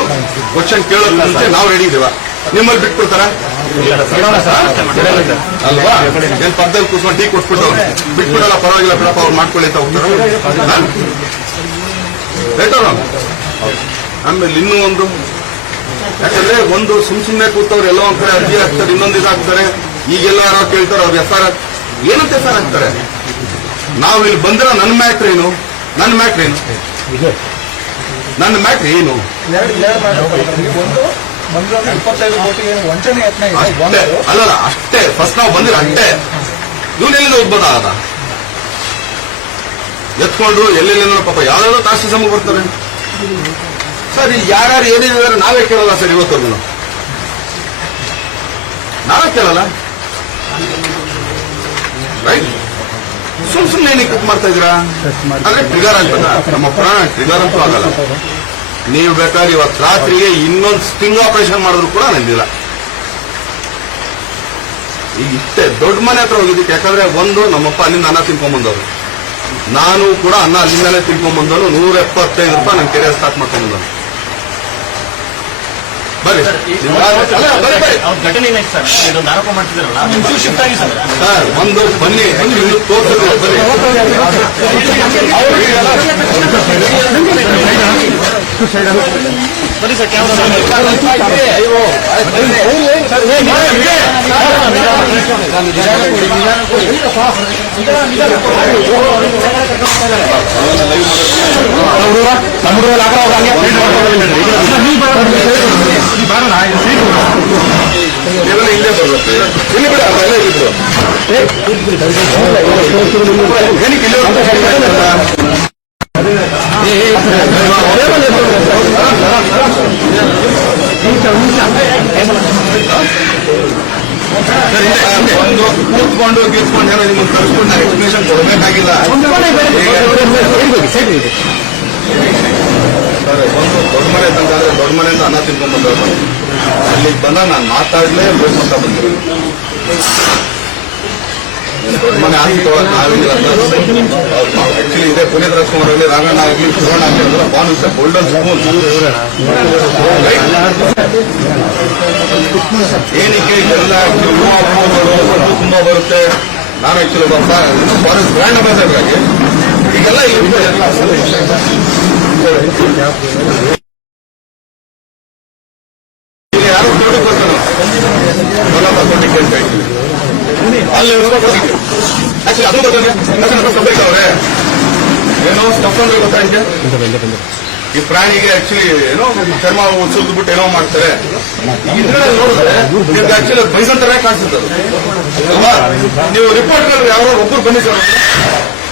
ಕ್ವಶನ್ ಕೇಳೋದು ಮುಂಚೆ ನಾವು ರೆಡಿ ಇದೀವ, ನಿಮ್ಮಲ್ಲಿ ಬಿಟ್ಬಿಡ್ತಾರ ಅಲ್ವಾ? ಏನ್ ಪಕ್ಕದಲ್ಲಿ ಕೂತ್ಕೊಂಡು ಟೀ ಕೊಟ್ಬಿಟ್ಟು ಬಿಟ್ಬಿಡಲ್ಲ, ಪರವಾಗಿಲ್ಲ ಬಿಡಪ್ಪ ಅವ್ರು ಮಾಡ್ಕೊಳ್ಳಿ ಅಂತ ಹೋಗ್ತಾರ. ಆಮೇಲೆ ಇನ್ನೂ ಒಂದು, ಯಾಕಂದ್ರೆ ಒಂದು ಸುಮ್ನೆ ಕೂತವ್ರು ಎಲ್ಲೋ ಒಂದ್ ಕಡೆ ಅರ್ಜಿ ಹಾಕ್ತಾರೆ, ಇನ್ನೊಂದು ಇದಾಗ್ತಾರೆ. ಈಗೆಲ್ಲ ಯಾರೋ ಕೇಳ್ತಾರೆ ಅವ್ರು ಎಫ್ಐಆರ್ ಏನಂತ ಎಫ್ಐಆರ್ ಹಾಕ್ತಾರೆ. ನಾವು ಇಲ್ಲಿ ಬಂದಿರೋ ನನ್ನ ಮ್ಯಾಟ್ರ್ ಏನು? ಅಲ್ಲಲ್ಲ ಅಷ್ಟೇ. ಫಸ್ಟ್ ನಾವು ಬಂದಿರ ಅಷ್ಟೇ. ಇವನೆಲ್ಲಿಂದ ಹೋಗ್ಬೋದಾದ ಎತ್ಕೊಂಡು ಎಲ್ಲೆಲ್ಲ ಪಾಪ ಯಾವ್ದಾದ್ರು ಕಾಸ್ಟ್ ಸಮಯ ಬರ್ತಾರೆ ಸರ್. ಈಗ ಯಾರ್ಯಾರು ಏನೇನಿದ್ದಾರೆ ನಾವೇ ಕೇಳಲ್ಲ ಸರ್. ಇವತ್ತವರೆಗೂ ನಾವೇ ಕೇಳಲ್ಲ. ರೈಟ್? ಸುಮ್ಮನೆ ಏನಕ್ಕೆ ಮಾಡ್ತಾ ಇದ್ದೀರಾ? ಅಂದ್ರೆ ಟ್ರಿಗರ್ ಆಗ್ತದ, ನಮ್ಮ ಪ್ರಾಣ ಟ್ರಿಗರ್ ಅಂತೂ ಆಗಲ್ಲ. ನೀವು ಬೇಕಾದ್ರೆ ಇವತ್ತು ರಾತ್ರಿಗೆ ಇನ್ನೊಂದು ಸ್ಟಿಂಗ್ ಆಪರೇಷನ್ ಮಾಡಿದ್ರು ಕೂಡ ನಂದಿಲ್ಲ. ಈಗ ಇಷ್ಟೇ ದೊಡ್ಡ ಮನೆ ಹತ್ರ ಹೋಗಿದ್ದಕ್ಕೆ, ಯಾಕಂದ್ರೆ ಒಂದು ನಮ್ಮಪ್ಪ ಅಲ್ಲಿಂದ ಅನ್ನ ತಿನ್ಕೊಂಡ್ಬಂದವರು, ನಾನು ಕೂಡ ಅನ್ನ ಅಲ್ಲಿಂದಲೇ ತಿನ್ಕೊಂಡ್ಬಂದವನು. 175 ರೂಪಾಯಿ ನನ್ನ ಕೆರಿಯರ್ ಸ್ಟಾರ್ಟ್ ಮಾಡ್ಕೊಂಡ್ಬಂದವನು. ಬರ್ರಿ ಘಟನೆ ಸರ್, ಆರೋಪ ಮಾಡ್ತಿದ್ದೀರಲ್ಲ ಸರ್, ಒಂದು ಬನ್ನಿ ತೋರಿಸಿದ್ರು ಬರ್ರಿ. ಬನ್ನಿ ಸರ್, ಕ್ಯಾಮ್ರಾ ಇವೆಲ್ಲ ಇಲ್ಲೇ ಬರುತ್ತೆ. ಇಲ್ಲಿ ಬಿಡ ಅವೆಲ್ಲ ಇದ್ರು ಏನಕ್ಕೆ ಇಲ್ಲಿ ಒಂದು ಕೂತ್ಕೊಂಡು ಗೀತ್ಕೊಂಡು ಏನೋ ನಿಮ್ಮನ್ನು ಕಳಿಸ್ಕೊಂಡು ಎಕ್ಸ್ಪ್ಲೇಷನ್ ಕೊಡಬೇಕಾಗಿಲ್ಲ. ಸರ್, ಒಂದು ದೊಡ್ಡ ಮನೆ ತಂದಾದ್ರೆ ದೊಡ್ಡ ಮನೆಯಿಂದ ಅನ್ನ ತಿನ್ಕೊಂಡ್ ಬಂದವರು ಅಲ್ಲಿಗೆ ಬಂದಾಗ ನಾನು ಮಾತಾಡ್ಲೇ ಅಂತ ಬಂದಿರೋ ದೊಡ್ಡ ಮನೆ ಆಗಿ ತೊಗೊಳಕ್ ನಾವಿಲ್ಲ. ಆಕ್ಚುಲಿ ಇದೇ ಪುನೀತ್ ರಾಜ್ಕುಮಾರ್ ಆಗಲಿ, ರಾಘಣ್ಣ ಆಗಲಿ, ಸುವರ್ಣ ಆಗಲಿ, ಬಾನ್ ಇಸ್ ಗೋಲ್ಡನ್ ಸ್ಪೂನ್. ಏನಕ್ಕೆ ಎಲ್ಲ ತುಂಬಾ ಬರುತ್ತೆ. ನಾನು ಆಕ್ಚುಲಿ ಫಾರೆಸ್ಟ್ ಬ್ರ್ಯಾಂಡ್ ಅಂಬಾಸಿಡರ್ ಆಗಿ ಈಗೆಲ್ಲ ಯಾರು ಕೋರ್ಟಿಗೆ ಬರ್ತಾರೆ ಕೋರ್ಟಿಗೆ ಅಂತ ಹೇಳ್ತೀವಿ ಅಲ್ಲಿ ಆಕ್ಚುಲಿ ಅದು ಬರ್ತದೆ ಅವ್ರೆ ಏನೋ ಸ್ಟಫ್ ಅಂದ್ರೆ ಗೊತ್ತಾಯ್ತು ಈ ಪ್ರಾಣಿಗೆ ಆಕ್ಚುಲಿ ಏನೋ ಚರ್ಮ ಸುರಿದು ಬಿಟ್ಟು ಏನೋ ಮಾಡ್ತಾರೆ ಇದ್ರಲ್ಲಿ ನೋಡಿದ್ರೆ ನಿಮ್ಗೆ ಆಕ್ಚುಲಿ ಬೈಸನ್ ತರ ಕಾಣಿಸುತ್ತೆ ಅಲ್ವಾ ನೀವು ರಿಪೋರ್ಟ್ ಯಾರೋ ಒಬ್ಬರು ಬನ್ನಿ ಸರ್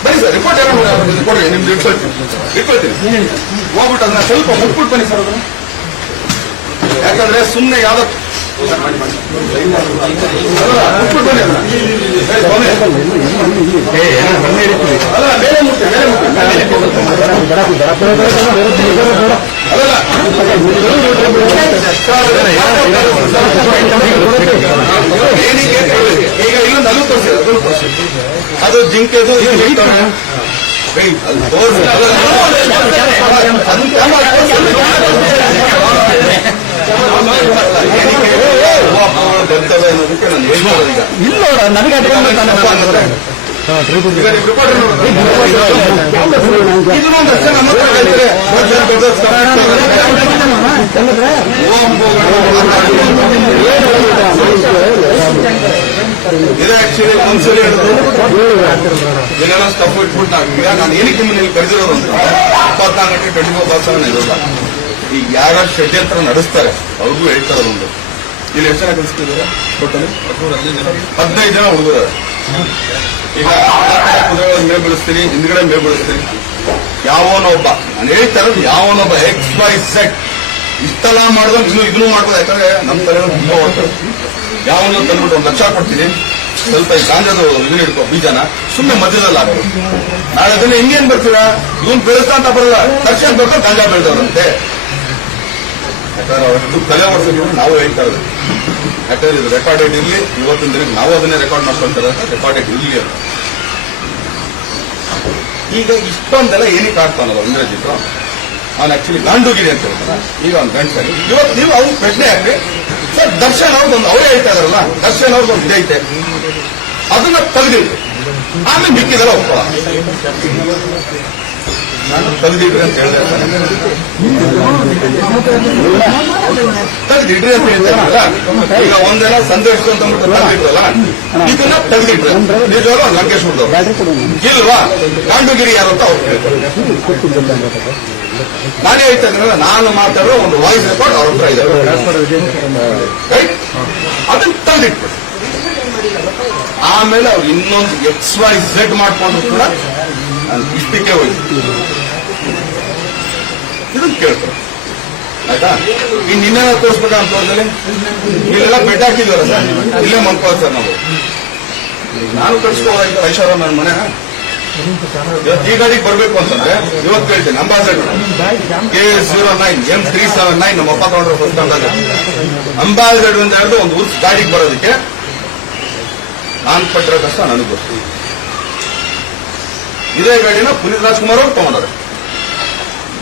ಬನ್ನಿ ಸರ್ ರಿಪೋರ್ಟ್ ಯಾರು ಕೊಡ್ರಿ ನಿಮ್ದು ಇಟ್ಕೊಳ್ತೀನಿ ಹೋಗ್ಬಿಟ್ಟು ಅದನ್ನ ಸ್ವಲ್ಪ ಮುಟ್ಬಿಟ್ಟು ಬನ್ನಿ ಸರ್ ಅದನ್ನ ಯಾಕಂದ್ರೆ ಸುಮ್ಮನೆ ಯಾವ್ದೋ ಅಲ್ಲ ಬೇರೆ ಮುಟ್ಟೆ ಈಗ ಇಲ್ಲೊಂದು ಅದು ತೋರಿಸಿ ಅದು ಜಿಂಕೆದು ಬರ್ತವೆ ಅನ್ನೋದಕ್ಕೆ ನಾನು ಹೇಳ್ಬೋದು ಈಗ ಇಲ್ಲ ನನಗೆ ಇದನ್ನೊಂದು ಅಷ್ಟೇ ನಮ್ಮ ಹತ್ರ ಹೇಳ್ತಾರೆ ಇದೇ ಆಕ್ಚುಲಿ ಒಂದ್ಸರಿ ಹೇಳಿದ್ರು ಏನೆಲ್ಲ ಸ್ಟಫ್ ಇಟ್ಬಿಟ್ಟು ಈಗ ನಾನು ಏನಕ್ಕೆ ನಿಮ್ಮಲ್ಲಿ ಕರೆದಿರೋದು ಅಂತ 24 ಗಂಟೆ 24/7 ಇರೋಲ್ಲ ಈಗ ಯಾರ ಷಡ್ಯಂತ್ರ ನಡೆಸ್ತಾರೆ ಅವ್ರಿಗೂ ಹೇಳ್ತಾರೆ ಒಂದು ಇಲ್ಲಿ ಎಷ್ಟು ಜನ ಕಲಿಸ್ತಿದ್ದಾರೆ ಟೋಟಲಿ 15 ಜನ ಹುಡುಗರು ಈಗ ಕುದುರೆಗಳ ಮೇ ಬೆಳೆಸ್ತೀನಿ ಹಿಂದ್ಗಡೆ ಮೇ ಬೆಳೆಸ್ತೀನಿ ಯಾವನೊಬ್ಬ ನಾನು ಹೇಳ್ತಾ ಇರೋದು ಯಾವನೊಬ್ಬ XYZ ಇಷ್ಟೆಲ್ಲ ಮಾಡಿದ್ರೆ ಇನ್ನು ಇದನ್ನು ಮಾಡ್ಬೋದು ಯಾಕಂದ್ರೆ ನಮ್ಮ ತಲೆ ತುಂಬಾ ಹೊರಟು ಯಾವನೋ ತಂದ್ಬಿಟ್ಟು 1 ಲಕ್ಷ ಕೊಡ್ತೀನಿ ಸ್ವಲ್ಪ ಈ ಗಾಂಜಾದ ಇದನ್ನ ಹಿಡ್ಕೊ ಬೀಜನ ಸುಮ್ಮನೆ ಮಧ್ಯದಲ್ಲಿ ಆಗೋದು ನಾಳೆ ಅದನ್ನ ಹಿಂಗೇನ್ ಬರ್ತೀರಾ ಇವನ್ ಬೆಳೆಸ್ತಾ ಅಂತ ಬರಲ್ಲ ತಕ್ಷಣ ಬೇಕಾದ್ರೆ ಗಾಂಜಾ ಬೆಳೆದವ್ರಂತೆ ಯಾಕಂದ್ರೆ ಅವಷ್ಟು ತಲೆ ಓಡಿಸಿದ್ರು ನಾವು ಹೇಳ್ತಾ ಇರೋದು ಯಾಕಂದ್ರೆ ಇದು ರೆಕಾರ್ಡೆಡ್ ಇರ್ಲಿ ಇವತ್ತಿನ ದಿನಕ್ಕೆ ನಾವು ಅದನ್ನೇ ರೆಕಾರ್ಡ್ ಮಾಡ್ಕೊಳ್ತಾರೆ ರೆಕಾರ್ಡೆಡ್ ಇರ್ಲಿ ಅಂತ ಈಗ ಇಷ್ಟೊಂದೆಲ್ಲ ಏನಕ್ಕೆ ಆಗ್ತಾನಲ್ಲ ಇಂದ್ರಜಿತ್ ಅವ್ನು ಆಕ್ಚುಲಿ ಗಾಂಡುಗಿರಿ ಅಂತ ಹೇಳ್ತಾನೆ ಈಗ ಅವ್ನು ಗಂಟೆ ಇವತ್ತು ನೀವು ಅವ್ನು ಪ್ರಶ್ನೆ ಹಾಕ್ರಿ ಸರ್ ದರ್ಶನ್ ಅವ್ರದ್ದೊಂದು ಅವರೇ ಹೇಳ್ತಾ ಇದಾರಲ್ಲ ದರ್ಶನ್ ಅವ್ರದ್ದೊಂದು ಇದೈತೆ ಅದನ್ನ ತೆಗೆದಿಟ್ಟು ಆಮೇಲೆ ಮಿಕ್ಕಿದೆಲ್ಲ ಒಪ್ಪ ನಾನು ತೆಗೆದಿಡ್ರಿ ಅಂತ ಹೇಳಿದೆ ತೆಗೆದಿಡ್ರಿ ಅಂತ ಹೇಳ್ತಾರಲ್ಲ ಈಗ ಒಂದೆಲ್ಲ ಸಂದೇಶ ಅಂತ ತೆಗೆದಿಟ್ರಲ್ಲ ಇದನ್ನ ತೆಗೆದಿಟ್ರೆ ನಿಜವಾಗ ಲಂಕೇಶ್ ಹುಡ್ದವ್ರು ಇಲ್ವಾ ಗಾಂಡುಗಿರಿ ಯಾರು ಅಂತ ಅವ್ರು ಹೇಳ್ತಾರೆ ನಾನೇ ಹೇಳ್ತಾ ಇದ್ದೀನಲ್ಲ ನಾನು ಮಾತಾಡೋ ಒಂದು ವಾಯ್ಸ್ ರೆಕಾರ್ಡ್ ಅವ್ರ ಹತ್ರ ಇದೆ ರೈಟ್ ಅದನ್ನ ತಂದಿಟ್ಬಿಟ್ಟು ಆಮೇಲೆ ಅವ್ರು ಇನ್ನೊಂದು XYZ ಮಾಡ್ಕೊಂಡ್ರು ಕೂಡ ನಾನು ಇಷ್ಟಕ್ಕೆ ಹೋಯ್ತು ಇದನ್ನ ಕೇಳ್ತಾರೆ ಆಯ್ತಾ ಇನ್ನೇನ ತೋರಿಸ್ಬೇಕಾ ತೋಟದಲ್ಲಿ ಇಲ್ಲೆಲ್ಲ ಬೆಡ್ ಹಾಕಿದ್ವಲ್ಲ ಸರ್ ಇಲ್ಲೇ ಮಲ್ಕೋದು ಸರ್ ನಾವು ನಾನು ಕಳ್ಸ್ಕೋದಾಯ್ತು ಐಶ್ವರ್ಯ ನನ್ನ ಮನೆ ಈ ಗಾಡಿಗೆ ಬರ್ಬೇಕು ಅಂತಂದ್ರೆ ಇವತ್ತು ಹೇಳ್ತೇನೆ ಅಂಬಾಸಡರ್ KS09 M379 ನಮ್ಮ ಅಪ್ಪ ತಗೊಂಡ್ರೆ ಫಸ್ಟ್ ಅಂದಾಗ ಅಂಬಾಸಡರ್ ಅಂತ ಹೇಳಿದ್ರೆ ಒಂದು ಊರ್ ಗಾಡಿಗೆ ಬರೋದಕ್ಕೆ ನಾನು ಪಟ್ಟಿರೋ ಕಷ್ಟ ನನಗೆ ಗೊತ್ತು ಇದೇ ಗಾಡಿನ ಪುನೀತ್ ರಾಜ್ಕುಮಾರ್ ಅವ್ರು ತಗೊಂಡವ್ರೆ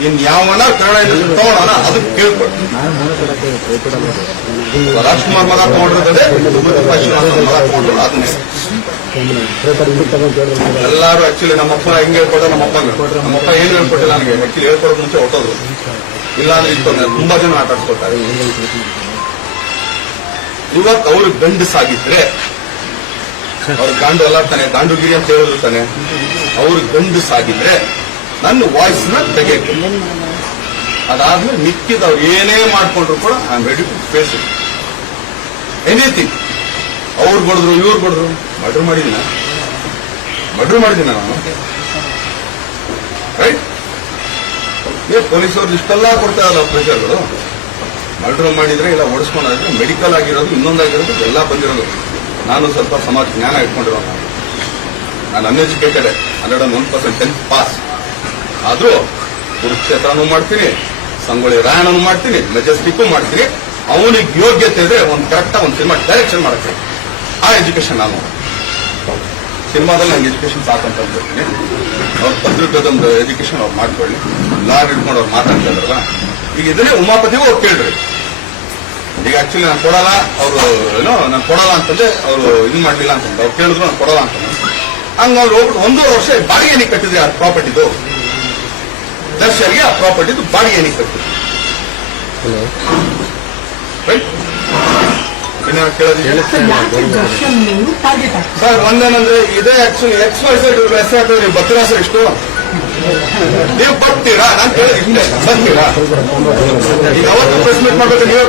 ಇನ್ ಯಾವನ ಕನ್ನಡ ಇಂಡಸ್ಟ್ರಿ ತಗೊಂಡವನ ಅದಕ್ಕೆ ಕೇಳ್ಕೊಟ್ಟು ರಾಜ್ಕುಮಾರ್ ಮಗ ತಗೊಂಡಿರೋದೇ ಮಗ ತಗೊಂಡ್ರು ಅದನ್ನೇ ಎಲ್ಲಾರು ಆಕ್ಚುಲಿ ನಮ್ಮಪ್ಪ ಹೆಂಗ್ ಹೇಳ್ಕೊಟ್ಟ ನಮ್ಮಪ್ಪ ಏನ್ ಹೇಳ್ಕೊಟ್ಟಿಲ್ಲ ನನಗೆ ಆಕ್ಚುಲಿ ಹೇಳ್ಕೊಡೋದು ಮುಂಚೆ ಹೊಟ್ಟೋದು ಇಲ್ಲಾಂದ್ರೆ ಇತ್ತು ತುಂಬಾ ಜನ ಆಟ ಆಡ್ಸ್ಕೊತಾರೆ ಇವತ್ತು ಅವ್ರು ಗಂಡಸಾಗಿದ್ರೆ ಅವ್ರ ಗಾಂಡು ಅಲ್ಲ ತಾನೆ ಗಾಂಡುಗಿರಿ ಅಂತ ಹೇಳಿದ್ರು ತಾನೆ ಅವ್ರು ಗಂಡಸಾಗಿದ್ರೆ ನನ್ನ ವಾಯ್ಸ್ ನ ತೆಗೆಯಕ್ಕೆ ಅದಾದ್ಮೇಲೆ ಮಿಕ್ಕಿದ ಅವ್ರು ಏನೇ ಮಾಡ್ಕೊಂಡ್ರು ಕೂಡ I am ready to face it anything ಅವ್ರು ಕೊಡಿದ್ರು ಇವ್ರು ಕೊಡಿದ್ರು ಮರ್ಡರ್ ಮಾಡಿದೀನ ನಾನು ರೈಟ್ ಪೊಲೀಸವ್ರು ಇಷ್ಟೆಲ್ಲ ಕೊಡ್ತಾ ಇರಲ್ಲ ಪ್ರೆಷರ್ಗಳು ಮರ್ಡರ್ ಮಾಡಿದ್ರೆ ಇಲ್ಲ ಓಡಿಸ್ಕೊಂಡ್ರೆ ಮೆಡಿಕಲ್ ಆಗಿರೋದು ಇನ್ನೊಂದಾಗಿರೋದು ಎಲ್ಲ ಬಂದಿರೋದು ನಾನು ಸ್ವಲ್ಪ ಸಮಾಜ ಜ್ಞಾನ ಇಟ್ಕೊಂಡಿರೋ ನಾನು ಅನ್ಎಜುಕೇಟೆಡ್ 101% 10th ಪಾಸ್ ಆದ್ರೂ ಕುರುಕ್ಷೇತ್ರನೂ ಮಾಡ್ತೀನಿ ಸಂಗೊಳ್ಳಿ ರಾಯಣ್ಣನೂ ಮಾಡ್ತೀನಿ ಮೆಜೆಸ್ಟಿಕ್ ಮಾಡ್ತೀನಿ ಅವನಿಗೆ ಯೋಗ್ಯತೆ ಇದ್ರೆ ಒಂದು ಕರೆಕ್ಟ್ ಒಂದು ಸಿನಿಮಾ ಡೈರೆಕ್ಷನ್ ಮಾಡಕ್ಕೆ ಆ ಎಜುಕೇಶನ್ ನಾನು ಸಿನಿಮಾದಲ್ಲಿ ನಂಗೆ ಎಜುಕೇಶನ್ ಸಾಕಂತ ಅಂದ್ಬಿಡ್ತೀನಿ ಅವ್ರ ಪತ್ರಿಕದೊಂದು ಎಜುಕೇಶನ್ ಅವ್ರು ಮಾಡ್ಕೊಳ್ಳಿ ಲಾರ್ ಇಟ್ಕೊಂಡು ಅವ್ರು ಮಾತಾಡ್ತಾ ಇದ್ರಲ್ಲ ಈಗ ಇದನ್ನೇ ಉಮಾಪತಿಗೂ ಅವ್ರು ಕೇಳ್ರಿ ಈಗ ಆಕ್ಚುಲಿ ನಾನು ಕೊಡಲ್ಲ ಅವರು ಏನೋ ನಾನು ಕೊಡಲ್ಲ ಅಂತಂದ್ರೆ ಅವರು ಇದು ಮಾಡ್ಲಿಲ್ಲ ಅಂತಂದ್ರೆ ಅವ್ರು ಕೇಳಿದ್ರು ನಾನು ಕೊಡಲ್ಲ ಅಂತ ಹಂಗ ಅವ್ರು ಹೋಗ್ಬಿಟ್ಟು 1.5 ವರ್ಷ ಬಾಡಿಗೆ ಕಟ್ಟಿದ್ರಿ ಆ ಪ್ರಾಪರ್ಟಿದು ದರ್ಶನ್ಗೆ ಆ ಪ್ರಾಪರ್ಟಿದು ಬಾಡಿಗೆ ಏನಕ್ಕೆ ಕಟ್ಟು ರೈಟ್ ಇನ್ನು ಕೇಳೋದು ಸರ್ ಒಂದೇನಂದ್ರೆ ಇದೇ ಆಕ್ಚುಲಿ XYZ ಹೆಸರು ಹಾಕಿದ್ರೆ ಬರ್ತೀರಾ ಸರ್ ಇಷ್ಟು ನೀವು ಬರ್ತೀರಾ ನಾನು ಕೇಳಿದ್ರೆ ಇಷ್ಟೇ ಬರ್ತೀರಾ ಈಗ ಅವತ್ತು ಪ್ರೆಸ್ ಮೀಟ್ ಮಾಡ್ಬೇಕು ನೀವೇ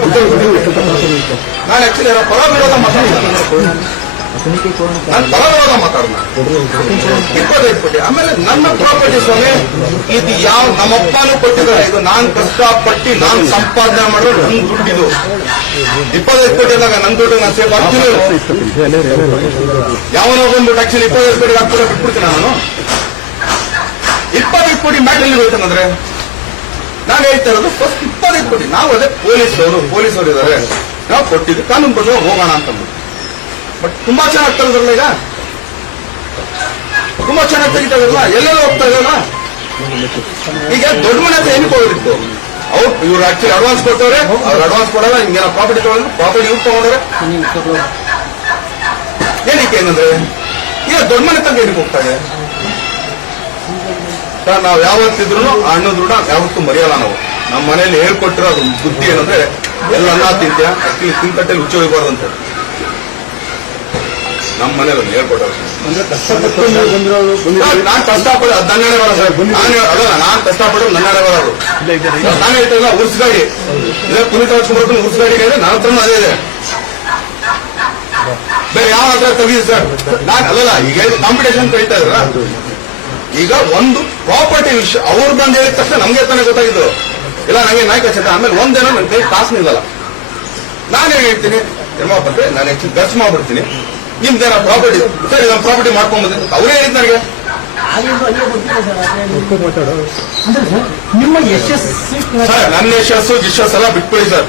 ನಾನು ಆಕ್ಚುಲಿ ಪರ ವಿರೋಧ ಮಾತಾಡೋಣ ನಾನು ಪರ ವಿರೋಧ ಮಾತಾಡೋಣ 25 ಕೋಟಿ ಆಮೇಲೆ ನನ್ನ ಪ್ರಾಪರ್ಟಿ ಸ್ವಾಮಿ ಇದು ಯಾವ ನಮ್ಮಪ್ಪನೂ ಕೊಟ್ಟಿದ್ದಾರೆ ಇದು ನಾನು ಕಷ್ಟಪಟ್ಟು ನಾನು ಸಂಪಾದನೆ ಮಾಡೋ ನನ್ನ ದುಡ್ಡಿದು 25 ಕೋಟಿ ಅಂದಾಗ ನನ್ನ ದುಡ್ಡು ನಾನು ಸೇಫ್ ಆಗ್ತೀನಿ ಯಾವನೋ ಬಂದ್ಬಿಟ್ಟು ಆಕ್ಚುಲಿ 25 ಕೋಟಿ ಹಾಕ್ಬಿಟ್ಟು ಬಿಟ್ಬಿಡ್ತೀನಿ ನಾನು 25 ಕೋಟಿ ಮ್ಯಾಟಲ್ಲಿ ಹೋಯ್ತಾನಂದ್ರೆ ನಾನು ಹೇಳ್ತಾ ಇರೋದು ಫಸ್ಟ್ 25 ಕೋಟಿ ನಾವು ಅದೇ ಪೊಲೀಸರು ಇದ್ದಾರೆ ನಾವು ಕೊಟ್ಟಿದ್ದು ಕಾನೂನು ಬದಲು ಹೋಗೋಣ ಅಂತಂದು ಬಟ್ ತುಂಬಾ ಚೆನ್ನಾಗಿ ತೆಗೆದ್ರಲ್ಲ ಈಗ ತುಂಬಾ ಚೆನ್ನಾಗಿ ತೆಗಿತಾ ಇದ್ರಲ್ಲ ಎಲ್ಲೆಲ್ಲ ಹೋಗ್ತಾ ಇದ್ರಲ್ಲ ಈಗ ದೊಡ್ಡ ಮನೆ ಹತ್ರ ಏನಕ್ಕೆ ಹೋಗಿತ್ತು ಅವ್ರು ಇವ್ರು ಆಕ್ಚುಲಿ ಅಡ್ವಾನ್ಸ್ ಕೊಡ್ತವ್ರೆ ಅವ್ರು ಅಡ್ವಾನ್ಸ್ ಕೊಡಲ್ಲ ಹಿಂಗೇನೋ ಪ್ರಾಪರ್ಟಿ ತಗೊಂಡ್ರೆ ಪ್ರಾಪರ್ಟಿ ಇವ್ರು ತಗೊಂಡ್ರೆ ಏನಕ್ಕೆ ಏನಂದ್ರೆ ಈಗ ದೊಡ್ಡ ಮನೆ ತನಕ ಏನಕ್ಕೆ ಹೋಗ್ತಾ ಇದೆ ಸರ್ ನಾವು ಯಾವತ್ತಿದ್ರು ಆ ಹಣ್ಣು ಋಣ ಯಾವತ್ತೂ ಮರೆಯಲ್ಲ ನಾವು ನಮ್ಮ ಮನೆಯಲ್ಲಿ ಹೇಳ್ಕೊಟ್ಟಿರೋ ಅದು ಬುದ್ಧಿ ಏನಂದ್ರೆ ಎಲ್ಲ ಅನ್ನ ತಿಂತ್ಯಾ ಆಕ್ಚುಲಿ ತಿಂತಟ್ಟೆಲ್ಲಿ ಹುಚ್ಚ ಹೋಗ್ಬಾರ್ದಂತ ನಮ್ಮ ಮನೇಲಿ ಹೇಳ್ಕೊಟ್ಟಾರೆ ನಾನ್ ಕಷ್ಟಪಟ್ಟು ಅದು ನನ್ನೆಡೆ ಬರ ಸರ್ ಅದಲ್ಲ ನಾನ್ ಕಷ್ಟಪಟ್ಟು ನನ್ನೆಡೆ ಬರೋದು ನಾನು ಹೇಳ್ತಾ ಇಲ್ಲ ಉರ್ಸ್ ಗಾಡಿ ಇದೇ ಪುನೀತ್ ರಾಜ್ಕುಮಾರ್ ಉರ್ಸ್ ಗಾಡಿ ಇದೆ ನನ್ನ ಹತ್ರನೂ ಅದೇ ಇದೆ ಬೇರೆ ಯಾವ ಹತ್ರ ತೆಗೀರಿ ಸರ್ ನಾನ್ ಅಲ್ಲಲ್ಲ ಈಗ ಕಾಂಪಿಟೇಷನ್ ಕರೀತಾ ಇದ್ರ ಈಗ ಒಂದು ಪ್ರಾಪರ್ಟಿ ವಿಷಯ ಅವ್ರು ಬಂದು ಹೇಳಿದ ತಕ್ಷಣ ನಮ್ಗೆ ತಾನೇ ಗೊತ್ತಾಗಿದ್ದು ಇಲ್ಲ ನಂಗೆ ನಾಯಕ ಚಟ ಆಮೇಲೆ ಒಂದೇನೋ ನನ್ನ ಕೈ ಕಾಸು ನಿಲ್ಲಲ್ಲ ನಾನೇನ್ ಹೇಳ್ತೀನಿ ನಿರ್ಮಾಪತ್ರೆ ನಾನು ಹೆಚ್ಚು ಖರ್ಚು ಮಾಡ್ಬಿಡ್ತೀನಿ ನಿಮ್ದೇನ ಪ್ರಾಪರ್ಟಿ ಸರ್ ನಮ್ಮ ಪ್ರಾಪರ್ಟಿ ಮಾಡ್ಕೊಂಡ್ಬಂದಿದ್ದು ಅವರೇ ಹೇಳಿದ್ ನನಗೆ ನಿಮ್ಮ ಯಶಸ್ಸು ಸರ್ ನನ್ನ ಯಶಸ್ಸು ಎಲ್ಲ ಬಿಟ್ಬಿಡಿ ಸರ್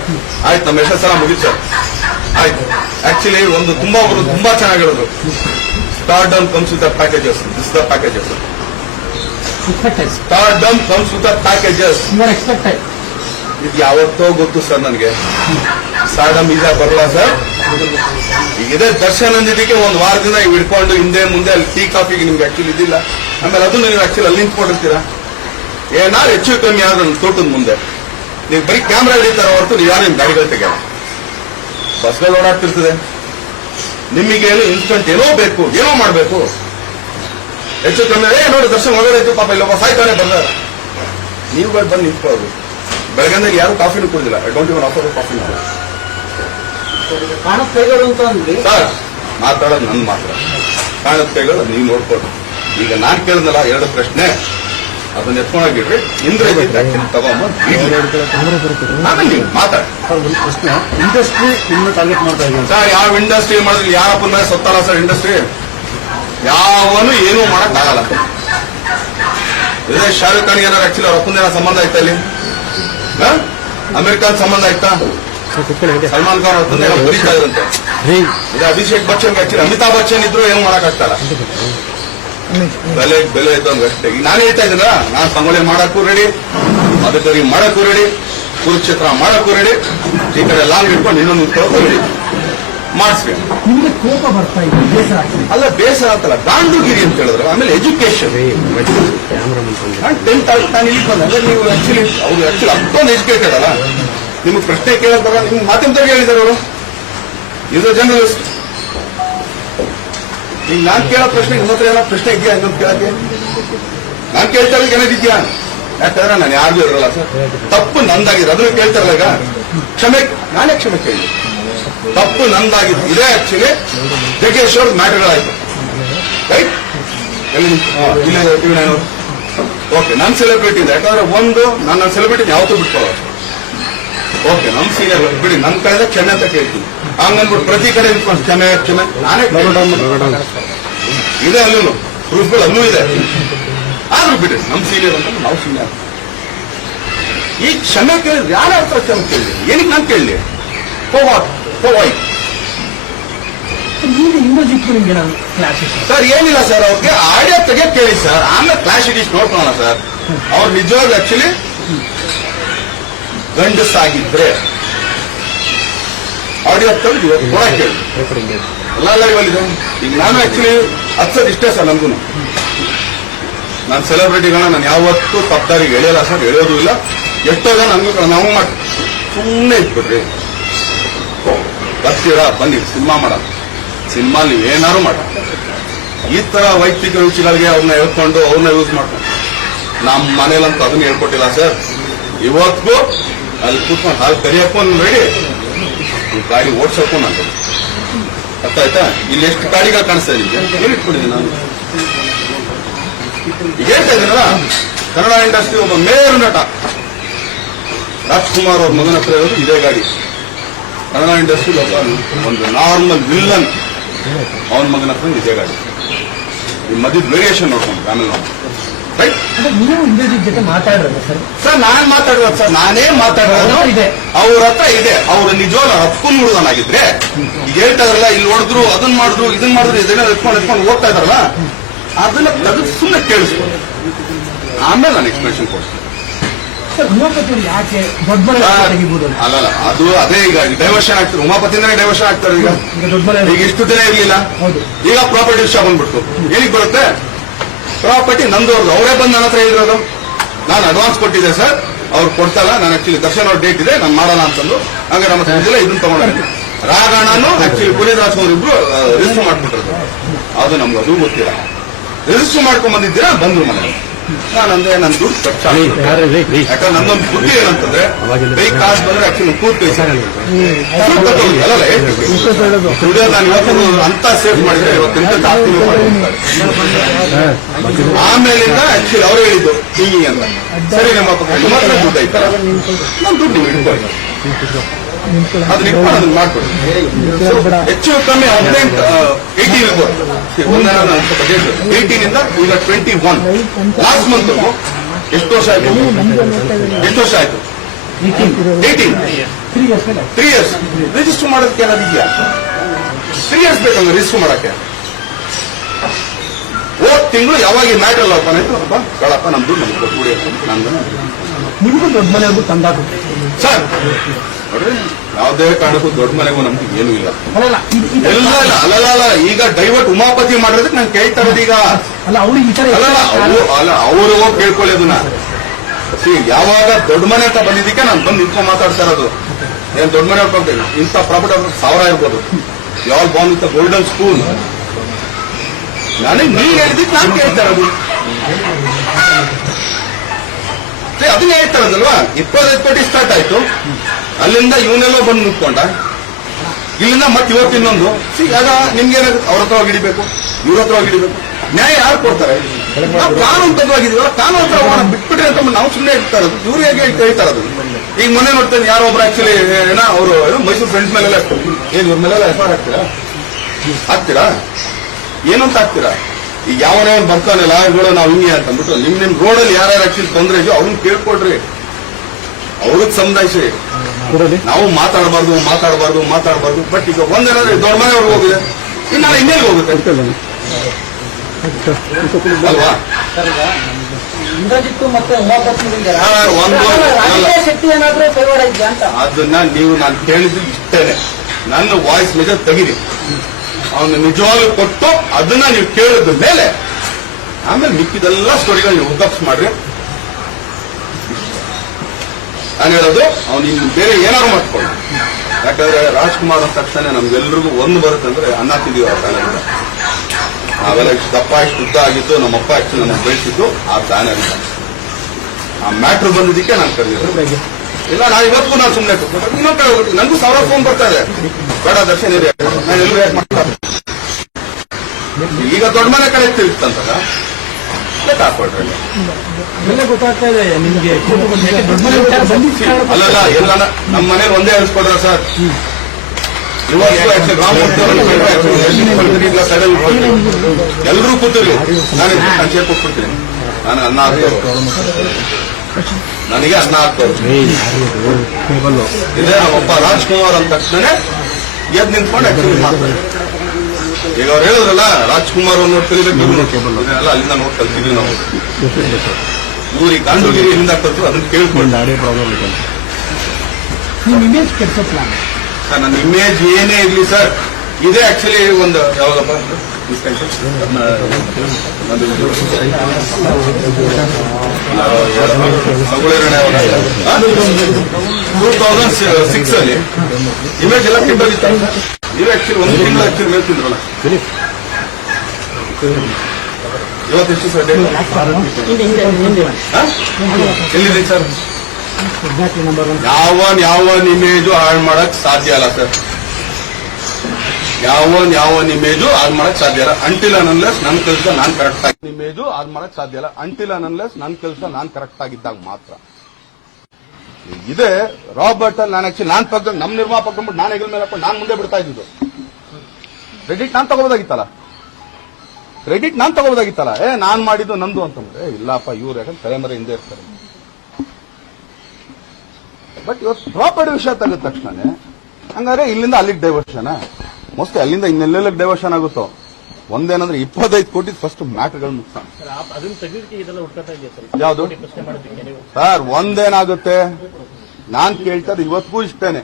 ಆಯ್ತು ನಮ್ಮ ಯಶಸ್ಸೆಲ್ಲ ಮುಗಿತು ಸರ್ ಆಯ್ತು ಆಕ್ಚುಲಿ ಒಂದು ತುಂಬಾ ಚೆನ್ನಾಗಿ ಹೇಳಿದ್ರು star down comes with packages this the packages star down comes with packages expected ಇದು ಯಾವತ್ತೋ ಗೊತ್ತು ಸರ್ ನನಗೆ ಸ್ಟಾರ್ಡಮ್ ಈಗ ಬರಲ್ಲ ಸರ್ ಈಗ ಇದೇ ದರ್ಶನ್ ಅಂದಿದ್ದಕ್ಕೆ ಒಂದು ವಾರದಿಂದ ಈಗ ಹಿಡ್ಕೊಂಡು ಹಿಂದೆ ಮುಂದೆ ಅಲ್ಲಿ ಟೀ ಕಾಫಿಗೆ ನಿಮ್ಗೆ ಆಕ್ಚುಲಿ ಇದಿಲ್ಲ ಆಮೇಲೆ ಅದನ್ನು ನೀವು ಆಕ್ಚುಲಿ ಅಲ್ಲಿ ನಿಂತ್ಕೊಂಡಿರ್ತೀರಾ ಏನಾದ್ರು ಹೆಚ್ಚು ಕಮ್ಮಿ ಆದ್ರೆ ನನ್ನ ತೋಟದ ಮುಂದೆ ನೀವು ಬರೀ ಕ್ಯಾಮ್ರಾ ಹಿಡಿತಾರ ಹೊರತು ನೀವು ಯಾರು ನಿಮ್ ಗಾಡಿಗಳು ತೆಗೆಯಲ್ಲ ಬಸ್ಗಳು ಓಡಾಡ್ತಿರ್ತದೆ ನಿಮಗೇನು ಇನ್ಸ್ಟಂಟ್ ಏನೋ ಬೇಕು ಏನೋ ಮಾಡ್ಬೇಕು ಹೆಚ್ಚು ಕಮ್ಮಿ ನೋಡಿ ದರ್ಶನ್ ಒಳಗಡೆ ಇತ್ತು ಪಾಪ ಇಲ್ಲೊಬ್ಬ ಸಾಯ್ತಾನೆ ಬಂದ ನೀವುಗಳು ಬಂದು ನಿಂತ್ಕೊಳ್ಳೋದು ಬೆಳಗ್ಗೆ ಯಾರು ಕಾಫಿನೂ ಕುಡಿದಿಲ್ಲ I don't even offer coffee ಕಾಣದ ಕೈಗಳು ಅಂತ ಅಂದ್ರಿ ಸರ್ ಮಾತಾಡೋದು ನನ್ ಮಾತ್ರ ಕಾಣದ ಕೈಗಳು ನೀವು ನೋಡ್ಕೊಳ್ರಿ ಈಗ ನಾನ್ ಕೇಳಿದ್ನಲ್ಲ 2 ಪ್ರಶ್ನೆ ಅದನ್ನ ಎತ್ಕೊಂಡೋಗಿಡ್ರಿ ಇಂದ್ರಜಿತ್ ತಗೊಂಬಂದು ಆಮೇಲೆ ನೀವು ಮಾತಾಡಿ ಇಂಡಸ್ಟ್ರಿ ಇನ್ನು ಟಾರ್ಗೆಟ್ ಮಾಡ್ತಾ ಇದ್ದೀವಿ ಸರ್ ಯಾವ ಇಂಡಸ್ಟ್ರಿ ಮಾಡಿದ್ರೆ ಯಾರಪ್ಪ ಮೇಲೆ ಸತ್ತಲ್ಲ ಸರ್ ಇಂಡಸ್ಟ್ರಿ ಯಾವನು ಏನೂ ಮಾಡಕ್ ಆಗಲ್ಲ ಇದೇ ಶಾರುಖ್ ಖಾನ್ ಏನಾರು ಆಕ್ಚುಲಿ ಅವ್ರ ಅಪ್ಪಂದೇನ ಸಂಬಂಧ ಆಯ್ತಾ ಇಲ್ಲಿ ಅಮೆರಿಕನ್ ಸಂಬಂಧ ಆಯ್ತಾ ಸಲ್ಮಾನ್ ಖಾನ್ ಅವ್ರ ಏನೋ ಬರೀತಾ ಇದ್ರಂತೆ ಇದು ಅಭಿಷೇಕ್ ಬಚ್ಚನ್ ಆಕ್ಚುಲಿ ಅಮಿತಾಬ್ ಬಚ್ಚನ್ ಇದ್ರು ಏನು ಮಾಡಕ್ ಆಗ್ತಾರ ಬೆಲೆ ಇದ್ದಂಗೆ ಅಷ್ಟೇ ಈಗ ನಾನು ಹೇಳ್ತಾ ಇದ್ದೀನ ನಾನು ಸಂಗೊಳ್ಳಿ ಮಾಡಕ್ಕೂ ರೆಡಿ ಅದಕ್ಕೆ ಮಾಡಕ್ಕೂ ರೆಡಿ ಕುರುಕ್ಷೇತ್ರ ಮಾಡಕ್ಕೂ ರೆಡಿ ಈ ಕಡೆ ಲಾಂಗ್ ಇಟ್ಕೊಂಡು ಇನ್ನೊಂದು ನಿಂತ್ಕೊಳ್ಳೋದು ರೆಡಿ ಮಾಡಿಸ್ರಿ ನಿಮ್ಗೆ ಕೋಪ ಬರ್ತಾ ಇದೆ ಬೇಸರ ಆಗ್ತದೆ ಅಲ್ಲ ಬೇಸರ ಅಂತಲ್ಲ ದಾಂಡುಗಿರಿ ಅಂತ ಹೇಳಿದ್ರು ಆಮೇಲೆ ಎಜುಕೇಶನ್ ನಾನು ಇಲ್ಲಿ ಬಂದ್ರೆ ನೀವು ಆಕ್ಚುಲಿ ಅವ್ರು ಆಕ್ಚುಲಿ ಅಷ್ಟೊಂದು ಎಜುಕೇಟೆಡ್ ಅಲ್ಲ ನಿಮ್ಗೆ ಪ್ರಶ್ನೆ ಕೇಳೋದಾಗ ನಿಮ್ಗೆ ಮಾಧ್ಯಮದಲ್ಲಿ ಹೇಳಿದಾರೆ ಅವರು ಇದು ಜರ್ನಲಿಸ್ಟ್ ಈಗ ನಾನ್ ಕೇಳೋ ಪ್ರಶ್ನೆ ನಿಮ್ಮ ಹತ್ರ ಏನೋ ಪ್ರಶ್ನೆ ಇದೆಯಾ ಇನ್ನೊಂದು ಕೇಳಕ್ಕೆ ನಾನ್ ಕೇಳ್ತಾ ಇರೋದು ಏನಾದಿದ್ಯಾ ಯಾಕಂದ್ರೆ ನಾನು ಯಾರಿಗೂ ಇರಲ್ಲ ಸರ್ ತಪ್ಪು ನಂದಾಗಿದೆ ಅದನ್ನು ಕೇಳ್ತಾರಲ್ಲ ಈಗ ಕ್ಷಮೆ ನಾನೇ ಕ್ಷಮೆ ಕೇಳಿ ತಪ್ಪು ನಂದಾಗಿದೆ ಇದೇ ಆಕ್ಚುಲಿ ಜಗ್ಗೇಶ್ ಅವ್ರ ಮ್ಯಾಟರ್ಗಳಾಯ್ತು ರೈಟ್ ಇಲ್ಲ ಓಕೆ ನನ್ನ ಸೆಲೆಬ್ರಿಟಿ ಇದೆ ಯಾಕಂದ್ರೆ ಒಂದು ನನ್ನ ಸೆಲೆಬ್ರಿಟಿ ಯಾವತ್ತೂ ಬಿಟ್ಕೊಳ್ಳೋ ಓಕೆ ನಮ್ ಸೀನಿಯರ್ ಬಿಡಿ ನನ್ನ ಕಡೆ ಕ್ಷಮೆ ಅಂತ ಕೇಳ್ತೀನಿ ಹಂಗನ್ಬಿಟ್ಟು ಪ್ರತಿ ಕಡೆ ನಿಂತ್ಕೊಂಡು ಕ್ಷಮೆ ನಾನೇ ಇದೆ ಅಲ್ಲೂ ಪ್ರೂಫ್ಗಳು ಅಲ್ಲೂ ಇದೆ ಆದ್ರೂ ಬಿಡಿ ನಮ್ ಸೀನಿಯರ್ ಅಂತ ನಾವು ಸೀನಿಯರ್ ಈ ಕ್ಷಮೆ ಕೇಳಿದ್ರೆ ಯಾರ ಹತ್ರ ಕ್ಷಮೆ ಕೇಳಿ ಏನಕ್ಕೆ ನಾನು ಕೇಳಲಿ ಇಂದ್ರಜಿತ್ ನಿಮ್ಗೆ ಕ್ಲಾಸ್ ಸರ್ ಏನಿಲ್ಲ ಸರ್ ಅವ್ರಿಗೆ ಆಡಿಯೋ ತೆಗೆಯಕ್ ಕೇಳಿ ಸರ್ ಆಮೇಲೆ ಕ್ಲಾಸ್ ಇಡೀಸ್ ನೋಡ್ಕೊಳ್ಳೋಣ ಸರ್ ಅವ್ರು ನಿಜವಾಗಿ ಆಕ್ಚುಲಿ ಗಂಡಸಾಗಿದ್ರೆ ಆಡಿಯೋ ತೆಗೆದು ಇವತ್ತು ಕೊಡಕ್ ಕೇಳಿ ಎಲ್ಲ ಲೈವ್ ಅಲ್ಲಿ ಇದೆ ಈಗ ನಾನು ಆಕ್ಚುಲಿ ಹಚ್ಚೋದು ಇಷ್ಟೇ ಸರ್ ನನ್ಗೂ ನಾನು ಸೆಲೆಬ್ರಿಟಿಗಳನ್ನ ನಾನು ಯಾವತ್ತೂ ತಪ್ಪದಾರಿಗೆ ಎಳೆಯಲ್ಲ ಸರ್, ಎಳೆಯೋದು ಇಲ್ಲ. ಎಷ್ಟೋ ಜನ ನಮ್ಗೆ ನಾವು ಮಾಡಿ ಸುಮ್ಮನೆ ಇಟ್ಬಿಡ್ರಿ, ಬರ್ತೀರಾ ಬನ್ನಿ ಸಿನಿಮಾ ಮಾಡೋಣ, ಸಿನಿಮಾ ನೀವು ಏನಾರು ಮಾಡ. ಈ ತರ ವೈಯಕ್ತಿಕ ವಿಷಯಗಳಿಗೆ ಅವ್ರನ್ನ ಹೇಳ್ಕೊಂಡು ಅವ್ರನ್ನ ಯೂಸ್ ಮಾಡ್ಕೊಂಡು ನಮ್ಮ ಮನೇಲಂತೂ ಅದನ್ನ ಹೇಳ್ಕೊಟ್ಟಿಲ್ಲ ಸರ್. ಇವತ್ತಿಗೂ ಅಲ್ಲಿ ಕೂತ್ಕೊಂಡು ಹಾಲು ಕರಿಯಕ್ಕೂ ರೆಡಿ, ಈ ಗಾಡಿ ಓಡಿಸೋಕ್ಕೂ ನಾನು ಅರ್ಥ ಆಯ್ತಾ. ಇಲ್ಲಿ ಎಷ್ಟು ಗಾಡಿಗಳು ಕಾಣಿಸ್ತಾ ನಿಮಗೆ ಏನು ಇಟ್ಕೊಂಡಿದ್ದೀನಿ ನಾನು. ಈಗ ಹೇಳ್ತಾ ಇದ್ದೀನಲ್ಲ, ಕನ್ನಡ ಇಂಡಸ್ಟ್ರಿ ಒಬ್ಬ ಮೇರು ನಟ ರಾಜ್ಕುಮಾರ್ ಅವ್ರ ಮಗನ ಹತ್ರ ಇರೋದು ಇದೇ ಗಾಡಿ. ಕನ್ನಡ ಇಂಡಸ್ಟ್ರಿ ಒಂದು ನಾರ್ಮಲ್ ವಿಲ್ಲನ್ ಅವನ ಮಗನ ಹತ್ರ ಇದೇ ಗಾಡಿ. ಈ ಮಧ್ಯದ ವೇರಿಯೇಷನ್ ನೋಡ್ಕೊಂಡು ಆಮೇಲೆ ನಾವು ರೈಟ್. ನೀವು ಇಂದ್ರಜಿತ್ ಜೊತೆ ಮಾತಾಡ್ರಲ್ಲ ಸರ್? ಸರ್ ನಾನ್ ಮಾತಾಡೋದು ಸರ್, ನಾನೇ ಮಾತಾಡೋದು ಇದೆ. ಅವ್ರ ಹತ್ರ ಇದೆ. ಅವ್ರ ನಿಜವಾಗ್ಲೂ ಅಪ್ಪನ್ ಹುಡುಗನಾಗಿದ್ರೆ ಈಗ ಹೇಳ್ತಾ ಇದ್ರಲ್ಲ, ಇಲ್ಲಿ ಹೊಡೆದ್ರು ಅದನ್ನ ಮಾಡಿದ್ರು ಇದನ್ನ ಮಾಡಿದ್ರು ಇದನ್ನ ಎತ್ಕೊಂಡು ಹೋಗ್ತಾ ಇದಾರಲ್ಲ, ಅದನ್ನ ತೆಗೆದು ಸುಮ್ಮನೆ ಕೇಳಿಸ್ಕೊಂಡು ಆಮೇಲೆ ನಾನು ಎಕ್ಸ್ಪ್ಲೇಷನ್ ಕೊಡ್ತೀನಿ. ಸರ್ ಉಮಾಪತಿ ಅವ್ರು ಯಾಕೆ ದೊಡ್ಡ ಮನೆ ತೆಗಿಬಹುದು? ಅಲ್ಲಲ್ಲ, ಅದು ಅದೇ ಈಗ ಡೈವರ್ಷನ್ ಆಗ್ತಾರೆ, ಉಮಾಪತಿಯಿಂದನೇ ಡೈವರ್ಷನ್ ಆಗ್ತಾರೆ. ಈಗ ದೊಡ್ಡ ಮನೆ ಈಗ ಇಷ್ಟು ದಿನ ಇರ್ಲಿಲ್ಲ, ಹೌದು. ಈಗ ಪ್ರಾಪರ್ಟಿ ವಿಷಯ ಬಂದ್ಬಿಡ್ತು. ಏನಕ್ಕೆ ಬರುತ್ತೆ? ಪ್ರಾಪರ್ಟಿ ನಂದವ್ರದ್ದು, ಅವರೇ ಬಂದು ನನ್ನ ಹತ್ರ ಹೇಳಿರೋದು. ನಾನು ಅಡ್ವಾನ್ಸ್ ಕೊಟ್ಟಿದ್ದೆ ಸರ್, ಅವ್ರು ಕೊಡ್ತಲ್ಲ. ನಾನು ಆಕ್ಚುಲಿ ದರ್ಶನ್ ಅವ್ರ ಡೇಟ್ ಇದೆ, ನಾನು ಮಾಡಲ್ಲ ಅಂತಂದು ಹಂಗೆ ನಮ್ಮ ಹತ್ರ ಇದ್ದಿಲ್ಲ, ಇದನ್ನ ತಗೊಂಡಿದ್ದೆ. ರಾಘಣ್ಣನು ಆಕ್ಚುಲಿ ಪುನೀತ್ ರಾಜ್ಕುಮಾರ್ ಇಬ್ರು ರಿಜಿಸ್ಟರ್ ಮಾಡ್ಬಿಟ್ಟಿರೋದು. ಅದು ನಮ್ಗೆ ಅದು ಗೊತ್ತಿಲ್ಲ. ರಿಜಿಸ್ಟರ್ ಮಾಡ್ಕೊಂಡ್ ಬಂದಿದ್ದೀರಾ, ಬಂದ್ರು ಮನೆ. ನಾನಂದ್ರೆ ನನ್ನ ದುಡ್ಡು ಖರ್ಚು ಯಾಕಂದ್ರೆ ನನ್ನೊಂದು ಬುದ್ಧಿ ಏನಂತಂದ್ರೆ, ಕೈ ಕಾಸು ಬಂದ್ರೆ ಆಕ್ಚುಲಿ ಕೂರ್ತಿ ಅಲ್ಲಲ್ಲ ಸ್ಟುಡಿಯೋ ನಾನು ಇವತ್ತು ಅಂತ ಸೇಫ್ ಮಾಡಿದ್ರೆ ಇವತ್ತು ಆಮೇಲಿಂದ ಆಕ್ಚುಲಿ ಅವ್ರು ಹೇಳಿದ್ದು ಹೀಗೆ ಅಂತ. ಸರಿ ನಮ್ಮ ಮಾತ್ರ ದುಡ್ಡು ಐತಲ್ಲ, ನಮ್ ದುಡ್ಡು ಇಟ್ಕೊಳ್ಳಿ, ಅದನ್ನ ಇಟ್ಕೊಂಡು ಅದನ್ನ ಮಾಡ್ಕೊಡಿ. ಹೆಚ್ಚು ಕಮ್ಮಿ 18 ಇರ್ಬೋದು. 18 ಇಂದ ಈಗ 21 ಲಾಸ್ಟ್ ಮಂತ್ ಎಷ್ಟು ವರ್ಷ ಆಯ್ತು? ಎಷ್ಟು ವರ್ಷ ಆಯ್ತು? 18 3 ಇಯರ್ಸ್. ರಿಜಿಸ್ಟರ್ ಮಾಡೋದಕ್ಕೆ ಏನಾದಿದ್ಯಾ? 3 ಇಯರ್ಸ್ ಬೇಕಂದ್ರೆ ರಿಜಿಸ್ಟರ್ ಮಾಡಕ್ಕೆ. ಹೋದ್ ತಿಂಗಳು ಯಾವಾಗ ಈ ಮ್ಯಾಟರ್ ಓಪನ್ ಆಯ್ತು, ಬೇಡಪ್ಪ ನಮ್ದು ನಮ್ಗೆ ಕೊಟ್ಬಿಡಿ ನಂದು. ನಿಮಗೂ ದೊಡ್ಡ ಮನೆಯವ್ರಿಗೂ ತಂದಾಕು ಸರ್ ನೋಡ್ರಿ, ಯಾವುದೇ ಕಾರಣಕ್ಕೂ ದೊಡ್ಡ ಮನೆಗೂ ನಮ್ಗೆ ಏನೂ ಇಲ್ಲ. ಅಲ್ಲಲ್ಲ ಇಲ್ಲ ಇಲ್ಲ ಅಲ್ಲಲ್ಲ, ಈಗ ಡೈವರ್ಟ್ ಉಮಾಪತಿ ಮಾಡೋದಕ್ಕೆ ನಾನು ಕೇಳ್ತಾ ಇರೋದು. ಈಗ ಅಲ್ಲ ಅವ್ರಿಗೆ ಈ ತರ ಅಲ್ಲಲ್ಲ ಅಲ್ಲ ಅವರು ಹೋಗಿ ಕೇಳ್ಕೊಳ್ಳಿ ಅದನ್ನ. ಯಾವಾಗ ದೊಡ್ಡ ಮನೆ ಅಂತ ಬಂದಿದ್ದಕ್ಕೆ ನಾನು ಬಂದು ನಿಂತ್ಕೊಂಡು ಮಾತಾಡ್ತಾ ಇರೋದು. ಏನ್ ದೊಡ್ಡ ಮನೆ ಹೊಡ್ಕೊಂತೀನಿ, ಇಂಥ ಪ್ರಾಪರ್ಟಿ 1000 ಇರ್ಬೋದು. ಯಾವಾಗ ಬಾಂಡ್ ವಿತ್ ಗೋಲ್ಡನ್ ಸ್ಪೂನ್. ನನಗೆ ನೀನ್ ಹೇಳಿದ್ದಕ್ಕೆ ನಾನು ಕೇಳ್ತಾ ಇರೋದು. ಅದನ್ನ ಹೇಳ್ತಾ ಇರೋದಲ್ವಾ, 25 ಕೋಟಿ ಸ್ಟಾರ್ಟ್ ಆಯ್ತು, ಅಲ್ಲಿಂದ ಇವನೆಲ್ಲ ಬಂದು ನಿಂತ್ಕೊಂಡ, ಇಲ್ಲಿಂದ ಮತ್ತೆ ಇವತ್ತು ಇನ್ನೊಂದು. ಆಗ ನಿಮ್ಗೇನಾಗುತ್ತೆ? ಅವ್ರ ಹತ್ರ ಹಿಡಿಬೇಕು, ಇವ್ರ ಹತ್ರ ಹಿಡಿಬೇಕು. ನ್ಯಾಯ ಯಾರು ಕೊಡ್ತಾರೆ? ನಾವು ಕಾನೂನುಬದ್ಧವಾಗಿದೀವಲ್ಲ, ಕಾನೂನು ಹತ್ರ ಹೋಗೋಣ ಬಿಟ್ಬಿಟ್ರೆ ಅಂತ ನಾವು ಸುಮ್ಮನೆ ಹೇಳ್ತಾ ಇರೋದು. ಇವ್ರು ಹೇಗೆ ಹೇಳ್ತಾ ಇರೋದು? ಈಗ ಮೊನ್ನೆ ನೋಡ್ತೇನೆ, ಯಾರೋ ಒಬ್ರು ಆಕ್ಚುಲಿ ಏನೋ ಅವರು ಮೈಸೂರು ಫ್ರೆಂಡ್ಸ್ ಮೇಲೆಲ್ಲ ಏನ್ ಇವ್ರ ಮೇಲೆಲ್ಲ ಎಫ್ಐಆರ್ ಹಾಕ್ತೀರಾ? ಏನು ಅಂತ ಹಾಕ್ತೀರಾ? ಈಗ ಯಾವನೇ ಬರ್ತಾನೆ ಲಾಯರ್ಗಳು ನಾವು ಹಿಂಗೆ ಅಂತಂದ್ಬಿಟ್ಟು ನಿಮ್ ರೋಡಲ್ಲಿ ಯಾರ್ಯಾರು ಆಕ್ಚುಲಿ ತೊಂದರೆ ಇದೆಯೋ ಅವ್ರನ್ನ ಕೇಳ್ಕೊಡ್ರಿ, ಅವ್ರಿಗೆ ಸಮುದಾಯಿಸಿ. ನಾವು ಮಾತಾಡಬಾರ್ದು. ಬಟ್ ಈಗ ಒಂದೇನಾದ್ರೆ ದೊಡ್ಡ ಮನೆಯವ್ರಿಗೆ ಹೋಗಿದೆ, ಇನ್ನು ಇನ್ನೇನು ಹೋಗುತ್ತೆ ಅಲ್ವಾ? ಇಂದ್ರಜಿತ್ತು ಮತ್ತೆ ಉಮಾಪತಿ ಶಕ್ತಿ ಏನಾದ್ರೂ ಕೈವಾಡ ಇದೆಯಾ ಅಂತ ಅದನ್ನ ನೀವು ನಾನು ಕೇಳಿದ್ದು ಇಷ್ಟೇನೆ. ನನ್ನ ವಾಯ್ಸ್ ಮೆಸೇಜ್ ತೆಗೀರಿ, ಅವನು ನಿಜವಾಗ್ಲೂ ಕೊಟ್ಟು ಅದನ್ನ ನೀವು ಕೇಳಿದ ಮೇಲೆ ಆಮೇಲೆ ಮಿಕ್ಕಿದೆಲ್ಲ ಸ್ಟೋರಿಗಳು ನೀವು ಉದ್ದಪ್ಸ್ ಮಾಡ್ರಿ. ನಾನು ಹೇಳೋದು, ಅವ್ನು ಇನ್ನು ಬೇರೆ ಏನಾದ್ರು ಮಾಡ್ಕೊಳ್ಳಿ. ಯಾಕಂದ್ರೆ ರಾಜ್ಕುಮಾರ್ ಅಂದ ತಕ್ಷಣ ನಮ್ಗೆಲ್ರಿಗೂ ಒಂದು ಬರುತ್ತಂದ್ರೆ ಅನ್ನ ತಿಂದೀವಿ ಆ ಚಾನಲ್. ನಾವೆಲ್ಲ ಇಷ್ಟು ದಪ್ಪ ಇಷ್ಟು ಉದ್ದ ಆಗಿದ್ದು, ನಮ್ಮಪ್ಪ ಆಕ್ಚುಲಿ ನಮಗೆ ಬೆಳೆಸಿದ್ದು ಆ ಚಾನಲ್. ಆ ಮ್ಯಾಟ್ರ್ ಬಂದಿದ್ದಕ್ಕೆ ನಾನು ಕರೆದಿದ್ದು. ಇಲ್ಲ ನಾನು ಇವತ್ತಿಗೂ ನಾನು ಸುಮ್ಮನೆ ಇನ್ನೊಂದು ಕಡೆ ಹೋಗ್ತೀನಿ, ನನಗೂ 1000 ಫೋನ್ ಬರ್ತಾ ಇದೆ. ಬೇಡ ದರ್ಶನ್ ಇದೆ, ನಾನು ಎಲ್ಲರೂ ಯಾಕೆ ಮಾಡ್ತಾರೆ? ಈಗ ದೊಡ್ಡ ಮನೆ ಕಡೆ ತಿರುಗ್ತಂತಲ್ಲ, ಹಾಕೊಳ್ರಿ. ಎಲ್ಲ ಗೊತ್ತಾಗ್ತಾ ಇದೆ ನಿಮ್ಗೆ. ದೊಡ್ಡ ಮನೆ ವಿಚಾರ ಬಂದಿದ್ದು ಅಲ್ಲಲ್ಲ, ಎಲ್ಲ ನಮ್ಮ ಮನೇಲಿ ಒಂದೇ ಹೇಳಿಸ್ಕೊಡ್ರ ಸರ್. ಎಲ್ಲರೂ ಕೂತಿರ್ಲಿ, ನಾನು ಸಂಚೆ ಕೊಟ್ಬಿಡ್ತೀನಿ. ನಾನು ಅನ್ನ ಹಾಕ್ತೇವೆ, ನನಗೆ ಅನ್ನ ಹಾಕ್ತೇವೆ. ಇದೇ ನಮ್ಮಪ್ಪ ರಾಜ್ಕುಮಾರ್ ಅಂದ ತಕ್ಷಣ ಎದ್ ನಿಂತ್ಕೊಂಡು ಆಕ್ಚುಲಿ ಮಾಡ್ತಾರೆ. ಈಗ ಅವ್ರು ಹೇಳಿದ್ರಲ್ಲ, ರಾಜ್ಕುಮಾರ್ ಅವ್ರು ನೋಡಿ ಕಲಿಬೇಕು ಅಲ್ಲ, ಅಲ್ಲಿಂದ ನೋಡಿ ಕಲ್ತಿದ್ವಿ ನಾವು. ಇವ್ರಿಗೆ ಗಾಂಡುಗಿರಿ ಎಲ್ಲಿಂದ ಕಲ್ತು ಅದನ್ನ ಕೇಳ್ಕೊಂಡು ನಿಮ್ ಇಮೇಜ್ ಕೆಡ್ಸೋ ಪ್ಲಾನ್. ನನ್ನ ಇಮೇಜ್ ಏನೇ ಇರ್ಲಿ ಸರ್, ಇದೇ ಆಕ್ಚುಲಿ ಒಂದು ಯಾವಾಗಪ್ಪ 2006 ಅಲ್ಲಿ ಇಮೇಜ್ ಎಲ್ಲ ತಿಂದೋಗಿತ್ತು. ನೀವು ಆಕ್ಚುಲಿ ಒಂದು ತಿಂಗಳು ಆಕ್ಚುಲಿ ಮೇಲೆ ತಿಂದ್ರಲ್ಲ. ಇವತ್ತೆಷ್ಟು ಸರ್ ಡೇಟ್? ಎಲ್ಲಿದೆ ಸರ್? ಯಾವನ್ ಇಮೇಜು ಹಾಳು ಮಾಡಕ್ ಸಾಧ್ಯ ಅಲ್ಲ ಸರ್. ಯಾವನ್ ಇಮೇಜು ಹಾಳು ಮಾಡಕ್ ಸಾಧ್ಯ ಇಲ್ಲ ಅಂಟಿಲ್ ಅನ್ಲೆಸ್ ನನ್ನ ಕೆಲಸ ನಾನ್ ಕರೆಕ್ಟ್ ಆಗಿ ಇಮೇಜು ಹಾಳು ಮಾಡಕ್ ಸಾಧ್ಯ ಇಲ್ಲ ಅಂಟಿಲ್ ಅನ್ಲೆಸ್ ನನ್ನ ಕೆಲಸ ನಾನ್ ಕರೆಕ್ಟ್ ಆಗಿದ್ದಾಗ ಮಾತ್ರ. ಇದೆ ರಾಬರ್ಟ್ ಅಲ್ಲಿ ನಾನು ಆಕ್ಚುಲಿ ನಾನ್ ಪಕ್ಕ ನಮ್ ನಿರ್ಮಾಪಕ ಬಂದ್ಬಿಟ್ಟು ನಾನು ಹೆಗಲ್ ಮೇಲೆ ಹಾಕೊಂಡು ನಾನ್ ಮುಂದೆ ಬಿಡ್ತಾ ಇದ್ದು. ಕ್ರೆಡಿಟ್ ನಾನ್ ತಗೋಬೋದಾಗಿತ್ತಲ್ಲ, ನಾನ್ ಮಾಡಿದ್ದು ನಂದು ಅಂತಂದ್ರೆ ಇಲ್ಲಪ್ಪ ಇವ್ರು ಯಾಕಂದ್ರೆ ತಲೆಮರೆ ಹಿಂದೆ ಇರ್ತಾರೆ. ಬಟ್ ಇವತ್ತು ಪ್ರಾಪರ್ಟಿ ವಿಷಯ ತೆಗೆದ ತಕ್ಷಣ ಹಂಗಾದ್ರೆ ಇಲ್ಲಿಂದ ಅಲ್ಲಿಗೆ ಡೈವರ್ಷನ್, ಮೋಸ್ಟ್ಲಿ ಅಲ್ಲಿಂದ ಇನ್ನೆಲ್ಲೆಲ್ಲ ಡೈವರ್ಷನ್ ಆಗುತ್ತೋ. ಒಂದೇನಂದ್ರೆ 25 ಕೋಟಿ ಫಸ್ಟ್ ಮ್ಯಾಟರ್ಗಳು ಮುಗಿಸ. ಯಾವುದು ಸರ್? ಒಂದೇನಾಗುತ್ತೆ, ನಾನ್ ಕೇಳ್ತಾರೆ ಇವತ್ತಿಗೂ ಇಷ್ಟೇನೆ.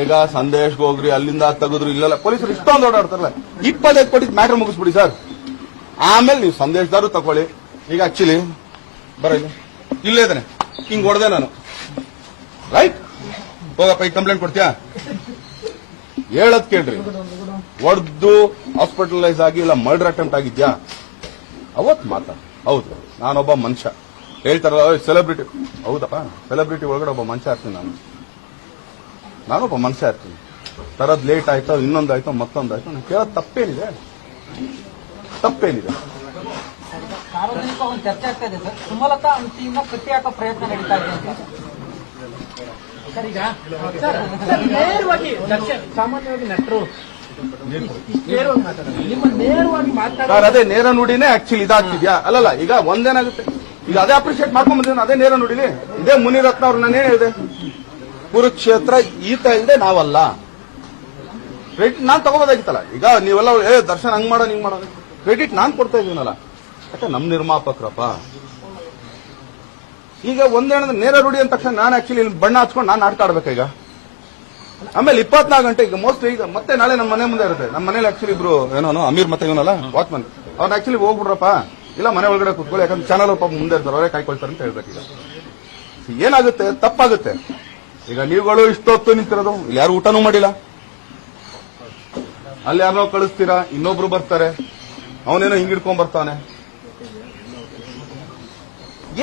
ಈಗ ಸಂದೇಶ್ಗೆ ಹೋಗ್ರಿ, ಅಲ್ಲಿಂದ ತೆಗೆದ್ರು, ಇಲ್ಲೆಲ್ಲ ಪೊಲೀಸರು ಇಷ್ಟೊಂದು ಓಡಾಡ್ತಾರಲ್ಲ. 25 ಕೋಟಿ ಮ್ಯಾಟರ್ ಮುಗಿಸ್ಬಿಡಿ ಸರ್. ಆಮೇಲೆ ನೀವು ಸಂದೇಶದಾರು ತಗೊಳ್ಳಿ. ಈಗ ಆಕ್ಚುಲಿ ಬರ ಇಲ್ಲೇ ಇದ್ದಾನೆ, ಹಿಂಗ್ ಹೊಡೆದೆ ನಾನು, ರೈಟ್? ಹೋಗಪ್ಪ ಈಗ ಕಂಪ್ಲೇಂಟ್ ಕೊಡ್ತೀಯಾ? ಹೇಳದ್ ಕೇಳ್ರಿ. ಹೊಡೆದು ಹಾಸ್ಪಿಟಲೈಸ್ ಆಗಿ ಇಲ್ಲ ಮರ್ಡರ್ ಅಟೆಂಪ್ಟ್ ಆಗಿದ್ಯಾ? ಅವತ್ ಮಾತಾಡ. ಹೌದು, ನಾನೊಬ್ಬ ಮನುಷ್ಯ. ಹೇಳ್ತಾರಲ್ಲ ಸೆಲೆಬ್ರಿಟಿ, ಹೌದಪ್ಪ ಸೆಲೆಬ್ರಿಟಿ ಒಳಗಡೆ ಒಬ್ಬ ಮನುಷ್ಯ ಇರ್ತೀನಿ. ನಾನೊಬ್ಬ ಮನುಷ್ಯ ಇರ್ತೀನಿ. ತರದ್ ಲೇಟ್ ಆಯ್ತೋ, ಇನ್ನೊಂದಾಯ್ತೋ, ಮತ್ತೊಂದಾಯ್ತೋ, ನಾನು ಕೇಳೋದು ತಪ್ಪೇನಿದೆ? ಸಾರ್ವಜನಿಕ ಒಂದು ಚರ್ಚೆ ಆಗ್ತಾ ಇದೆ ಸರ್. ಸುಮಲತಾ ಅಂಚಿಯಿಂದ ಕಟ್ಟಿ ಹಾಕೋ ಪ್ರಯತ್ನ ನಡೀತಾ ಇದೆ ಅಂತ ಸರ್. ಈಗ ನೇರವಾಗಿ ಸಾಮಾನ್ಯವಾಗಿ ನಟರು ನಿಮ್ಮ ನೇರವಾಗಿ ಸರ್, ಅದೇ ನೇರ ನುಡಿನೇ ಆಕ್ಚುಲಿ ಇದಾಗ್ತಿದ್ಯಾ? ಅಲ್ಲಲ್ಲ, ಈಗ ಒಂದೇನಾಗುತ್ತೆ, ಈಗ ಅದೇ ಅಪ್ರಿಶಿಯೇಟ್ ಮಾಡ್ಕೊಂಡ್ ಬಂದಿದ್ದೀನಿ, ಅದೇ ನೇರ ನುಡಿಲಿ. ಇದೇ ಮುನಿರತ್ನ ಅವ್ರು ನಾನೇನ್ ಹೇಳಿದೆ, ಕುರುಕ್ಷೇತ್ರ ಈತ ಇಲ್ಲದೆ ನಾವಲ್ಲ. ಕ್ರೆಡಿಟ್ ನಾನ್ ತಗೋಬೋದಾಗಿತ್ತಲ್ಲ. ಈಗ ನೀವೆಲ್ಲ ದರ್ಶನ್ ಹಂಗ್ ಮಾಡೋ ಹಿಂಗ್ ಮಾಡೋದು, ಕ್ರೆಡಿಟ್ ನಾನ್ ಕೊಡ್ತಾ ಇದೀನಲ್ಲ, ಯಾಕೆ ನಮ್ ನಿರ್ಮಾಪಕರಪ್ಪ. ಈಗ ಒಂದೇನಂದ್ರೆ ನೇರ ನುಡಿ ಅಂದ ತಕ್ಷಣ ನಾನು ಆಕ್ಚುಲಿ ಇಲ್ಲಿ ಬಣ್ಣ ಹಚ್ಕೊಂಡು ನಾನು ನಾಟಕ ಆಡ್ಬೇಕು. ಈಗ ಆಮೇಲೆ 24 ಗಂಟೆ ಈಗ ಮೋಸ್ಟ್ಲಿ ಈಗ ಮತ್ತೆ ನಾಳೆ ನಮ್ಮ ಮನೆ ಮುಂದೆ ಇರುತ್ತೆ. ನಮ್ಮ ಮನೇಲಿ ಆಕ್ಚುಲಿ ಇಬ್ರು ಏನೋ ಅಮೀರ್ ಮತ್ತೆ ಇವನಲ್ಲ ವಾಚ್ಮನ್, ಅವ್ರನ್ನ ಆಕ್ಚುಲಿ ಹೋಗ್ಬಿಡ್ರಪ್ಪ, ಇಲ್ಲ ಮನೆ ಒಳಗಡೆ ಕೂತ್ಕೊಳ್ಳಿ, ಯಾಕಂದ್ರೆ ಚಾನಲ್ ಪಾಪ ಮುಂದೆ ಇರ್ತಾರೆ, ಅವರೇ ಕಾಯ್ಕೊಳ್ತಾರೆ ಅಂತ ಹೇಳ್ಬೇಕು. ಈಗ ಏನಾಗುತ್ತೆ, ತಪ್ಪಾಗುತ್ತೆ. ಈಗ ನೀವುಗಳು ಇಷ್ಟೊತ್ತು ನಿಂತಿರೋದು, ಇಲ್ಲಿ ಯಾರು ಊಟನೂ ಮಾಡಿಲ್ಲ, ಅಲ್ಲಿ ಯಾರನ್ನೋ ಕಳಿಸ್ತೀರಾ, ಇನ್ನೊಬ್ರು ಬರ್ತಾರೆ, ಅವನೇನೋ ಹಿಂಗಿಡ್ಕೊಂಡ್ ಬರ್ತಾನೆ.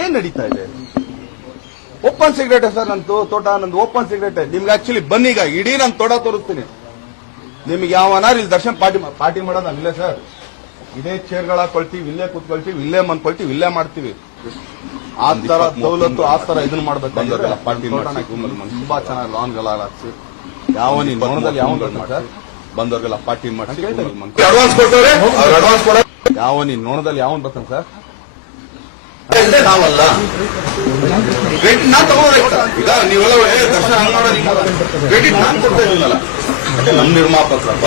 ಏನ್ ನಡೀತಾ ಇದೆ? ಓಪನ್ ಸಿಗರೇಟ್ ಸರ್, ನಂದು ತೋಟ, ನಂದು ಓಪನ್ ಸಿಗರೇಟ್. ನಿಮ್ಗೆ ಆಕ್ಚುಲಿ ಬನ್ನೀಗ ಇಡೀ ನಾನು ತೋಟ ತೋರಿಸ್ತೀನಿ. ನಿಮ್ಗೆ ಯಾವನಾರು ಇಲ್ಲಿ ದರ್ಶನ್ ಪಾರ್ಟಿ ಮಾಡೋದು ಅಲ್ಲೇ ಸರ್. ಇದೇ ಚೇರ್ಗಳ ಹಾಕೊಳ್ತೀವಿ, ಇಲ್ಲೇ ಕೂತ್ಕೊಳ್ತೀವಿ, ಇಲ್ಲೇ ಮನ್ಕೊಳ್ತೀವಿ, ಇಲ್ಲೇ ಮಾಡ್ತೀವಿ. ಆ ತರ ದೌಲತ್ತು, ಆ ತರ ಇದನ್ನ ಮಾಡ್ಬೇಕಂದ್ರೆ ಪಾರ್ಟಿ ತುಂಬಾ ಚೆನ್ನಾಗಿ ಲಾನ್ಗೆಲ್ಲ ಹಾಕ್ಸಿ ಯಾವ ನೀನ್ ನೋಡದಲ್ಲಿ ಯಾವ ಬಂದವ್ರಿಗೆಲ್ಲ ಪಾರ್ಟಿ ಮಾಡಿ ಅಡ್ವಾನ್ಸ್ ಕೊಟ್ಟವ್ರೆ. ಅಡ್ವಾನ್ಸ್ ಕೊಡ ಯಾವ ನೀನ್ ನೋಡದಲ್ಲಿ ಯಾವನ್ ಬರ್ತಾನೆ ಸರ್? ನಾವಲ್ಲ, ಕ್ರೆಡಿಟ್ ನಾನ್ ತಗೋದಾಯ್ತ. ಈಗ ನೀವೆಲ್ಲ ದರ್ಶನ ಹಂಗ್ ಮಾಡೋ ಕ್ರೆಡಿಟ್ ನಾನ್ ಕೊಡ್ತಾ ಇದೀನಲ್ಲ, ನಮ್ ನಿರ್ಮಾಪಕರಪ್ಪ.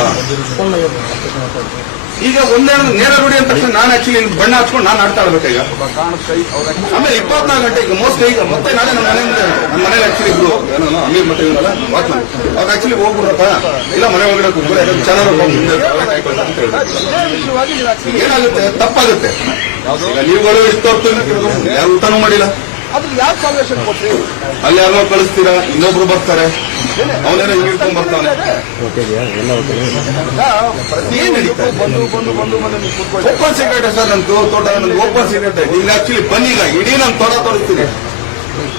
ಈಗ ಒಂದೇನಂದ್ರೆ ನೇರ ನುಡಿ ಅಂದ ತಕ್ಷಣ ನಾನು ಆಕ್ಚುಲಿ ಬಣ್ಣ ಹಚ್ಕೊಂಡು ನಾನು ಆಡ್ತಾ ಇರ್ಬೇಕು. ಈಗ ಆಮೇಲೆ 24 ಗಂಟೆ ಈಗ ಮೋಸ್ಟ್ಲಿ ಈಗ ಮತ್ತೆ ನಾಳೆ ನಮ್ಮ ಮನೆ ಮುಂದೆ ನಮ್ಮ ಮನೇಲಿ ಆಕ್ಚುಲಿ ಇಬ್ರು ಏನೋ ಅಮೀರ್ ಮತ್ತೆ ಇವನಲ್ಲ ವಾಚ್ಮನ್, ಅವ್ರು ಆಕ್ಚುಲಿ ಹೋಗ್ಬಿಡ್ರಪ್ಪ, ಇಲ್ಲ ಮನೆ ಒಳಗಡೆ ಕೂತ್ಕೊಳ್ಳಿ, ಯಾಕಂದ್ರೆ ಚಾನಲ್ ಮುಂದೆ ಅಂತ ಹೇಳ್ಬೇಕು. ಏನಾಗುತ್ತೆ, ತಪ್ಪಾಗುತ್ತೆ. ಈಗ ನೀವುಗಳು ಇಷ್ಟೊತ್ತು ಯಾರು ಊಟನೂ ಮಾಡಿಲ್ಲ, ಅದ್ರಿಗೆ ಯಾರು ಸಾಲ್ವೇಷನ್ ಕೊಟ್ರಿ? ಅಲ್ಲಿ ಯಾರೋ ಕಳಿಸ್ತೀರಾ, ಇನ್ನೊಬ್ರು ಬರ್ತಾರೆ, ಅವನೇನೋ ಹಿಂಗಿಡ್ಕೊಂಡ್ ಬರ್ತಾನೆ. ಏನ್ ನಡೀತಾ ಓಪನ್ ಸಿಗರೇಟ್ ಸರ್? ನಂದು ತೋಟ, ನಂದು ಓಪನ್ ಸಿಗರೇಟ್. ನಿಮ್ಗೆ ಆಕ್ಚುಲಿ ಬನ್ನೀಗ ಇಡೀ ನಾನು ತೋಟ ತೋರಿಸ್ತೀನಿ.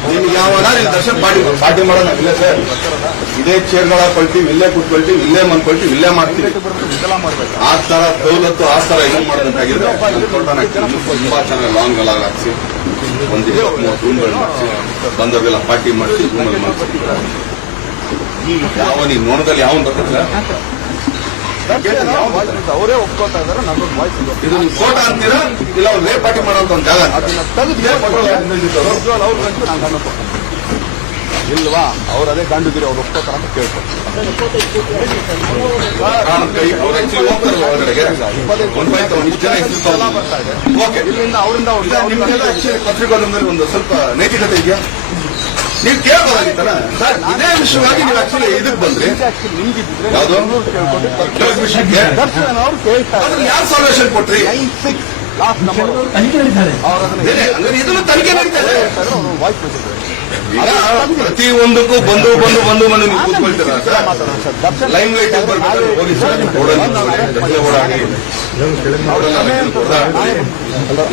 ನಿಮ್ಗೆ ಯಾವನಾರು ಇಲ್ಲಿ ದರ್ಶನ್ ಪಾರ್ಟಿ ಮಾಡೋಣ ಇಲ್ಲ ಸರ್. ಇದೇ ಚೇರ್ಗಳ ಹಾಕೊಳ್ತೀವಿ, ಇಲ್ಲೇ ಕೂತ್ಕೊಳ್ತೀವಿ, ಇಲ್ಲೇ ಮನ್ಕೊಳ್ತೀವಿ, ಇಲ್ಲೇ ಮಾಡ್ತೀವಿ. ಆ ತರ ದೌಲತ್ತು, ಆ ತರ ಇದನ್ನ ಮಾಡಬೇಕಾಗಿದ್ರೆ ತುಂಬಾ ಚೆನ್ನಾಗಿ ಲಾಂಗ್ ಎಲ್ಲ ಹಾಕ್ಸಿ, ಒಂದು 30 ರೂಮ್ಗಳು ಮಾಡಿಸಿ, ಬಂದವ್ರಿಗೆಲ್ಲ ಪಾರ್ಟಿ ಮಾಡಿಸಿ, ರೂಮಲ್ಲಿ ಮಾಡಿಸಿ. ಯಾವ ನೀನ್ ನೋಡದಲ್ಲಿ ಯಾವನ್ ಬರ್ತಾರೆ ಅವರೇ ಒಪ್ಕೋತಾ ಇದಾರೆ. ನನ್ನೊಂದು ವಾಯ್ಸ್ ಇದು ನೀವು ಫೋಟೋ ಅಂತೀರಾ, ಇಲ್ಲ ಅವ್ರು ರೇಪ್ ಪಾರ್ಟಿ ಮಾಡೋಂತ ಒಂದು ಜಾಗ ತೆಗೆದು ಅವ್ರ ಗಂಟು ನಾನು ಗಂಡು ಇಲ್ವಾ, ಅವ್ರು ಅದೇ ಗಂಡುಗಿರಿ ಅವ್ರು ಒಪ್ಕೋತಾರ ಅಂತ ಕೇಳ್ತಾರೆ. ಹೊರಗಡೆಗೆ ಓಕೆ, ಇಲ್ಲಿಂದ ಅವರಿಂದ ಪತ್ರಿಕೋದ್ಯಮದಲ್ಲಿ ಒಂದು ಸ್ವಲ್ಪ ನೈತಿಕತೆ ಇದೆಯಾ? ನೀವು ಕೇಳ್ಬೋದಾಗಿತ್ತಲ್ಲ ಸರ್, ಇದೇ ವಿಷಯವಾಗಿ ನೀವು ಆಕ್ಚುಲಿ ಇದಕ್ಕೆ ಬಂದ್ರಿ ಯಾವುದು ಡ್ರಗ್ ವಿಷಯಕ್ಕೆ ಅದ್ರಲ್ಲಿ ಯಾರು ಸೊಲ್ಯೂಷನ್ ಕೊಟ್ರಿ? ತನಿಖೆ ನಡೀತಾರೆ. ಅಂದ್ರೆ ಇದನ್ನು ತನಿಖೆ ನಡೀತಾ ಇದೆ. ಈಗ ಪ್ರತಿ ಒಂದಕ್ಕೂ ಬಂದು ನೀವು ಕೂತ್ಕೊಳ್ತೀರಾ ಸರ್? ಲೈಮ್ ಲೈಟ್ ಬರ್ಬೇಕಾದ್ರೆ ಹೋಗಿ ಸರ್, ಓಡಾಡಿ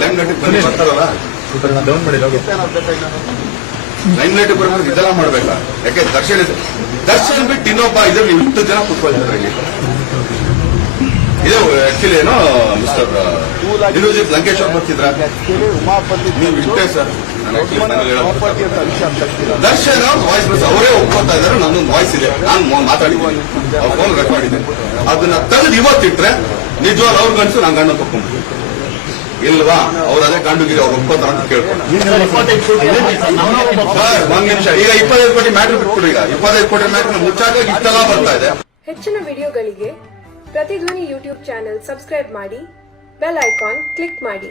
ಲೈಮ್ ಲೈಟ್ ಬಂದು ಬರ್ತಾರಲ್ಲ, ಲೈಮ್ ಲೈಟ್ ಬರ್ಬೇಕು, ಇದೆಲ್ಲ ಮಾಡ್ಬೇಕಾ? ಯಾಕೆ ದರ್ಶನ್ ಬಿಟ್ಟು ಇನ್ನೊಬ್ಬ ಇದ್ರಲ್ಲಿ ನೀವು 10 ಜನ ಕೂತ್ಕೊಳ್ತಾರೆ ಇಲ್ಲಿ. ಇದು ಆಕ್ಚುಲಿ ಏನೋ ಮಿಸ್ಟರ್ ಮ್ಯೂಸಿಕ್ ಲಂಕೇಶ್ವರ್ ಬರ್ತಿದ್ರ ನೀವು ಇಷ್ಟೇ ಸರ್. ದರ್ಶನ್ ವಾಯ್ಸ್ ಅವರೇ ಒಪ್ಕೊತಾ ಇದ್ದಾರೆ, ನನ್ನೊಂದು ವಾಯ್ಸ್ ಇದೆ, ನಾನು ಮಾತಾಡಿದ್ದೀನಿ, ಅವ್ರ ಫೋನ್ ರೆಕಾರ್ಡ್ ಇದೆ. ಅದನ್ನ ತೆಗೆದು ಇವತ್ತಿಟ್ರೆ ನಿಜವಾದ ಅವ್ರ ಗಂಡಸು ನಾನು ಗಂಡ ತಗೊಂಡು ಇಲ್ವಾ? ಅವ್ರು ಅದೇ ಗಂಡುಗಿರಿ ಅವ್ರು ಒಪ್ಕೋತಾರ ಅಂತ ಕೇಳ್ಕೊಂಡು ಒಂದ್ ನಿಮಿಷ. ಈಗ 25 ಕೋಟಿ ಮ್ಯಾಟ್ರ್ ಬಿಟ್ಬಿಡು. ಈಗ 25 ಕೋಟಿ ಮ್ಯಾಟ್ರ್ ಮುಚ್ಚಾಗ ಇಷ್ಟೆಲ್ಲ ಬರ್ತಾ ಇದೆ. ಹೆಚ್ಚಿನ ವಿಡಿಯೋಗಳಿಗೆ ಪ್ರತಿಧ್ವನಿ ಯೂಟ್ಯೂಬ್ ಚಾನೆಲ್ ಸಬ್ಸ್ಕ್ರೈಬ್ ಮಾಡಿ, ಬೆಲ್ ಐಕಾನ್ ಕ್ಲಿಕ್ ಮಾಡಿ.